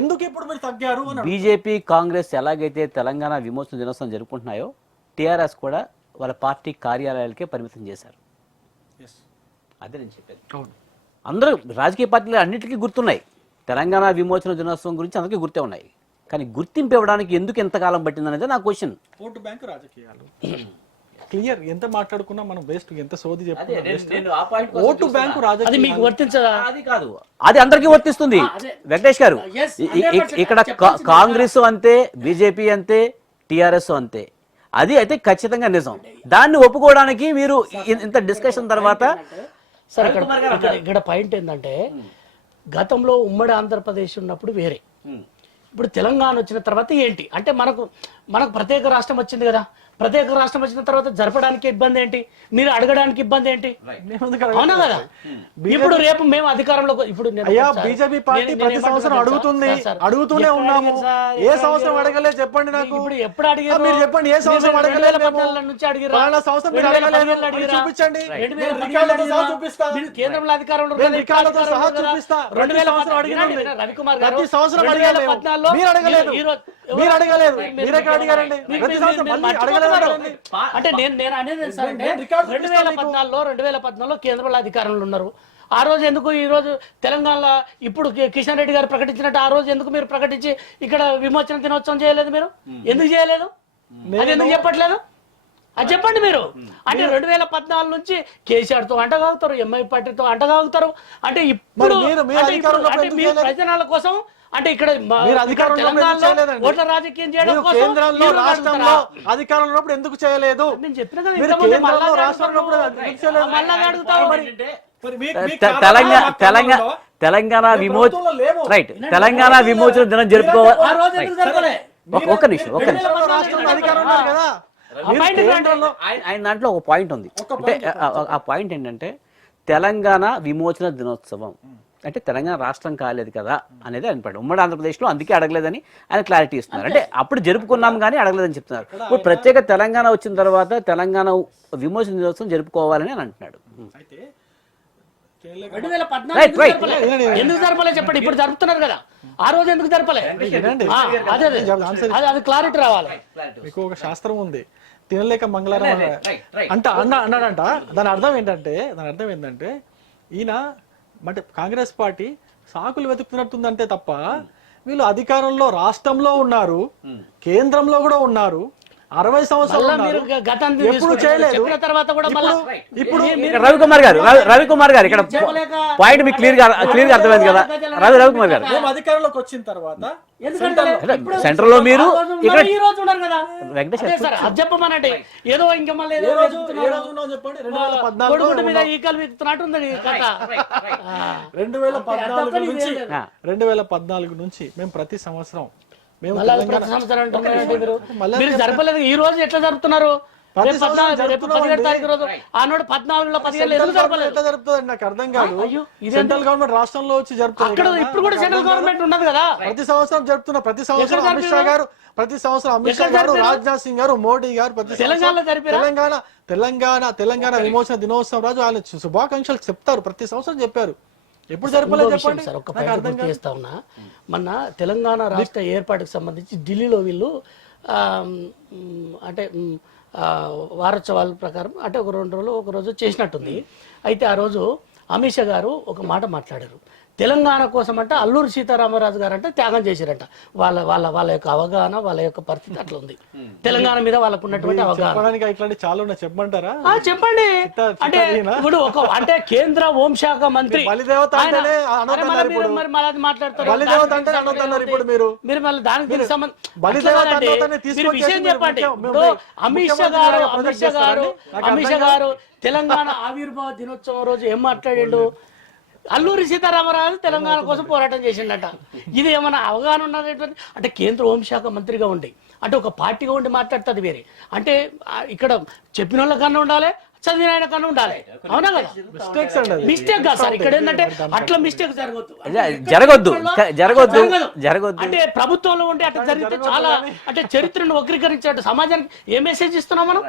ఎందుకు ఇప్పుడు మీరు తగ్గారు? బీజేపీ కాంగ్రెస్ ఎలాగైతే తెలంగాణ విమోచన దినోత్సవం జరుపుకుంటున్నాయో, టీఆర్ఎస్ కూడా వాళ్ళ పార్టీ కార్యాలయాలకే పరిమితం చేశారు. అదే నేను చెప్పాను. అందరూ రాజకీయ పార్టీలు అన్నిటికీ గుర్తున్నాయి, తెలంగాణ విమోచన దినోత్సవం గురించి అందరికీ గుర్తే ఉన్నాయి. కానీ గుర్తింపు ఇవ్వడానికి ఎందుకు ఎంతకాలం పట్టిందనేది నా క్వశ్చన్. ఓటు బ్యాంకు రాజకీయాలు క్లియర్. ఎంత మాట్లాడుకున్నా మనం వేస్ట్, ఎంత సోది చెప్పుకున్నా ఓటు బ్యాంకు రాజకీయాలు మీకు వర్తించదా? అది కాదు, అది అందరికీ వర్తిస్తుంది. వెంకటేష్ గారు, ఇక్కడ కాంగ్రెస్ అంతే, బీజేపీ అంతే, టీఆర్ఎస్ అంతే. అది అయితే ఖచ్చితంగా నిజం. దాన్ని ఒప్పుకోవడానికి మీరు ఇంత డిస్కషన్ తర్వాత సరే, ఇక్కడ పాయింట్ ఏంటంటే, గతంలో ఉమ్మడి ఆంధ్రప్రదేశ్ ఉన్నప్పుడు వేరే, ఇప్పుడు తెలంగాణ వచ్చిన తర్వాత ఏంటి అంటే, మనకు ప్రత్యేక రాష్ట్రం వచ్చింది కదా, ప్రత్యేక రాష్ట్రం వచ్చిన తర్వాత జరపడానికి ఇబ్బంది ఏంటి, మీరు అడగడానికి ఇబ్బంది ఏంటి? అవునా కదా? ఇప్పుడు రేపు మేము అధికారంలో, ఇప్పుడు బీజేపీ పార్టీ ప్రతి సంవత్సరం అడుగుతూనే ఉన్నాము. ఏ సంవత్సరం అడగలేదు చెప్పండి నాకు. ఇప్పుడు ఎప్పుడు అడిగారు? మీరు చెప్పండి, ఏ సంవత్సరం అడగలేదు? 2014 నుంచి అడిగారు, చూపించండి, కేంద్రంలో అధికారంలో రవికుమార్ గారు ప్రతి సంవత్సరం అడగలేదు, మీరు అడగలేదు, మీరు అడగలేదు, మీరు ఎక్కడ అడిగారండి? ప్రతి సంవత్సరం అడగలేదు. అంటే నేను అనేది 2014లో కేంద్రంలో అధికారంలో ఉన్నారు. ఆ రోజు ఎందుకు ఈ రోజు తెలంగాణలో ఇప్పుడు కిషన్ రెడ్డి గారు ప్రకటించినట్టు ఆ రోజు ఎందుకు మీరు ప్రకటించి ఇక్కడ విమోచన దినోత్సవం చేయలేదు? మీరు ఎందుకు చేయలేదు? అది ఎందుకు చెప్పట్లేదు? అది చెప్పండి మీరు. అంటే 2014 నుంచి కేసీఆర్ తో అంటగాగుతారు, ఎంఐ పార్టీతో అంటగాగుతారు. అంటే ఇప్పుడు మీ ప్రయోజనాల కోసం, అంటే ఇక్కడ ఓట్ల రాజకీయం చేయడం కోసం కేంద్రంలో రాష్ట్రంలో అధికారంలో ఉన్నప్పుడు ఎందుకు చేయలేదు? నేను చెప్పిన కదా, తెలంగాణ విమోచన దినం జరుపుకోవాలి. ఒక్క నిమిషం. ఆయన దాంట్లో ఒక పాయింట్ ఉంది. అంటే ఆ పాయింట్ ఏంటంటే, తెలంగాణ విమోచన దినోత్సవం అంటే తెలంగాణ రాష్ట్రం కాలేదు కదా అనేది అనిపడు. ఉమ్మడి ఆంధ్రప్రదేశ్లో అందుకే అడగలేదని ఆయన క్లారిటీ ఇస్తున్నారు. అంటే అప్పుడు జరుపుకున్నాం కానీ అడగలేదని చెప్తున్నారు. ఇప్పుడు ప్రత్యేక తెలంగాణ వచ్చిన తర్వాత తెలంగాణ విమోచన దినోత్సవం జరుపుకోవాలని అని అంటున్నాడు. 2014 ఎందుకు జరపలే చెప్పండి? ఇప్పుడు జరుపుతున్నారు కదా, ఆ రోజు ఎందుకు జరపలే? అది క్లారిటీ రావాలి. మీకు ఒక శాస్త్రం ఉంది, తినలేక మంగళవారం అంట అన్నాడంట. దాని అర్థం ఏంటంటే ఈయన అంటే కాంగ్రెస్ పార్టీ సాకులు వెతుకుతున్నట్టుందంటే తప్ప వీళ్ళు అధికారంలో రాష్ట్రంలో ఉన్నారు, కేంద్రంలో కూడా ఉన్నారు, 60 సంవత్సరాలు ఎప్పుడు చేయలేదు. ఇప్పుడు రవికుమార్ గారు ఇక్కడ పాయింట్ మీకు క్లియర్ గా అర్థమైంది కదా. రవికుమార్ గారు మేము అధికారంలోకి వచ్చిన తర్వాత సెంట్రల్ లో మీరు ఇక్కడ ఈ రోజు ఉన్నారు కదా వెంకటేష్ అదే సార్ అది చెప్పమనండి. ఏదో ఇంకా మళ్ళీ ఏదో చెప్పండి. కొడుకుంటు మీద ఈకలు వీక్తున్నట్టు ఉంది ఈ కథ. 2014 నుంచి మేము ప్రతి సంవత్సరం మేము ప్రతి సంవత్సరం అంటున్నారండి మీరు జరపలేదు. ఈ రోజు ఎట్లా జరుపుతున్నారు? రేపు 17 తారీఖు రోజు ఆనాడు 14లో 15 ఎందుకు జరపలేదు? ఎట్లా జరుపుతుంది నాకు అర్థం కాదు. సెంట్రల్ గవర్నమెంట్ రాష్ట్రంలో వచ్చి జరుపుతుంది. అక్కడ ఇప్పుడు కూడా సెంట్రల్ గవర్నమెంట్ ఉన్నది కదా. ప్రతి సంవత్సరం జరుపుతున్న ప్రతి సంవత్సరం అమిత్ షా గారు రాజ్నాథ్ సింగ్ గారు మోడీ గారు ప్రతి తెలంగాణ విమోచన దినోత్సవం రోజు వాళ్ళు శుభాకాంక్షలు చెప్తారు. ప్రతి సంవత్సరం చెప్పారు. ఎప్పుడు జరపలేదు చెప్పండి. సార్ ఒక్క పాయింట్ గుర్తు చేస్తా ఉన్నా. మొన్న తెలంగాణ రాష్ట్ర ఏర్పాటుకు సంబంధించి ఢిల్లీలో వీళ్ళు అంటే వారోత్సవాల ప్రకారం అంటే ఒక 2 రోజులు ఒక రోజు చేసినట్టుంది. అయితే ఆ రోజు అమిత్ షా గారు ఒక మాట మాట్లాడారు. తెలంగాణ కోసం అంటే అల్లూరి సీతారామరాజు గారు అంటే త్యాగం చేశారంట. వాళ్ళ యొక్క అవగాహన, వాళ్ళ యొక్క పరిస్థితి అట్లా ఉంది. తెలంగాణ మీద వాళ్ళకు ఉన్నటువంటి అవగాహన ఇట్లాంటి చాలా ఉన్నాయి. చెప్పమంటారా? చెప్పండి. అంటే ఇప్పుడు అంటే కేంద్ర హోంశాఖ మంత్రి మాట్లాడతారు. మీరు మళ్ళీ దానికి విషయం చెప్పండి. అమిత్ షా గారు తెలంగాణ ఆవిర్భావ దినోత్సవం రోజు ఏం మాట్లాడాడు? అల్లూరి సీతారామరాజు తెలంగాణ కోసం పోరాటం చేసిండట. ఇది ఏమైనా అవగాహన ఉన్నటువంటి అంటే కేంద్ర హోంశాఖ మంత్రిగా ఉండి అంటే ఒక పార్టీగా ఉండి మాట్లాడుతుంది వేరే. అంటే ఇక్కడ చెప్పిన వాళ్ళ కన్నా ఉండాలి, చదివిన ఆయన కన్నా ఉండాలి. అవునా కదా? మిస్టేక్ కాదు సార్. ఇక్కడ ఏంటంటే అట్లా మిస్టేక్ జరగొద్దు. అంటే ప్రభుత్వంలో ఉంటే అట్లా జరిగితే చాలా అంటే చరిత్రను వక్రీకరించినట్టు సమాజానికి ఏ మెసేజ్ ఇస్తున్నాం మనం?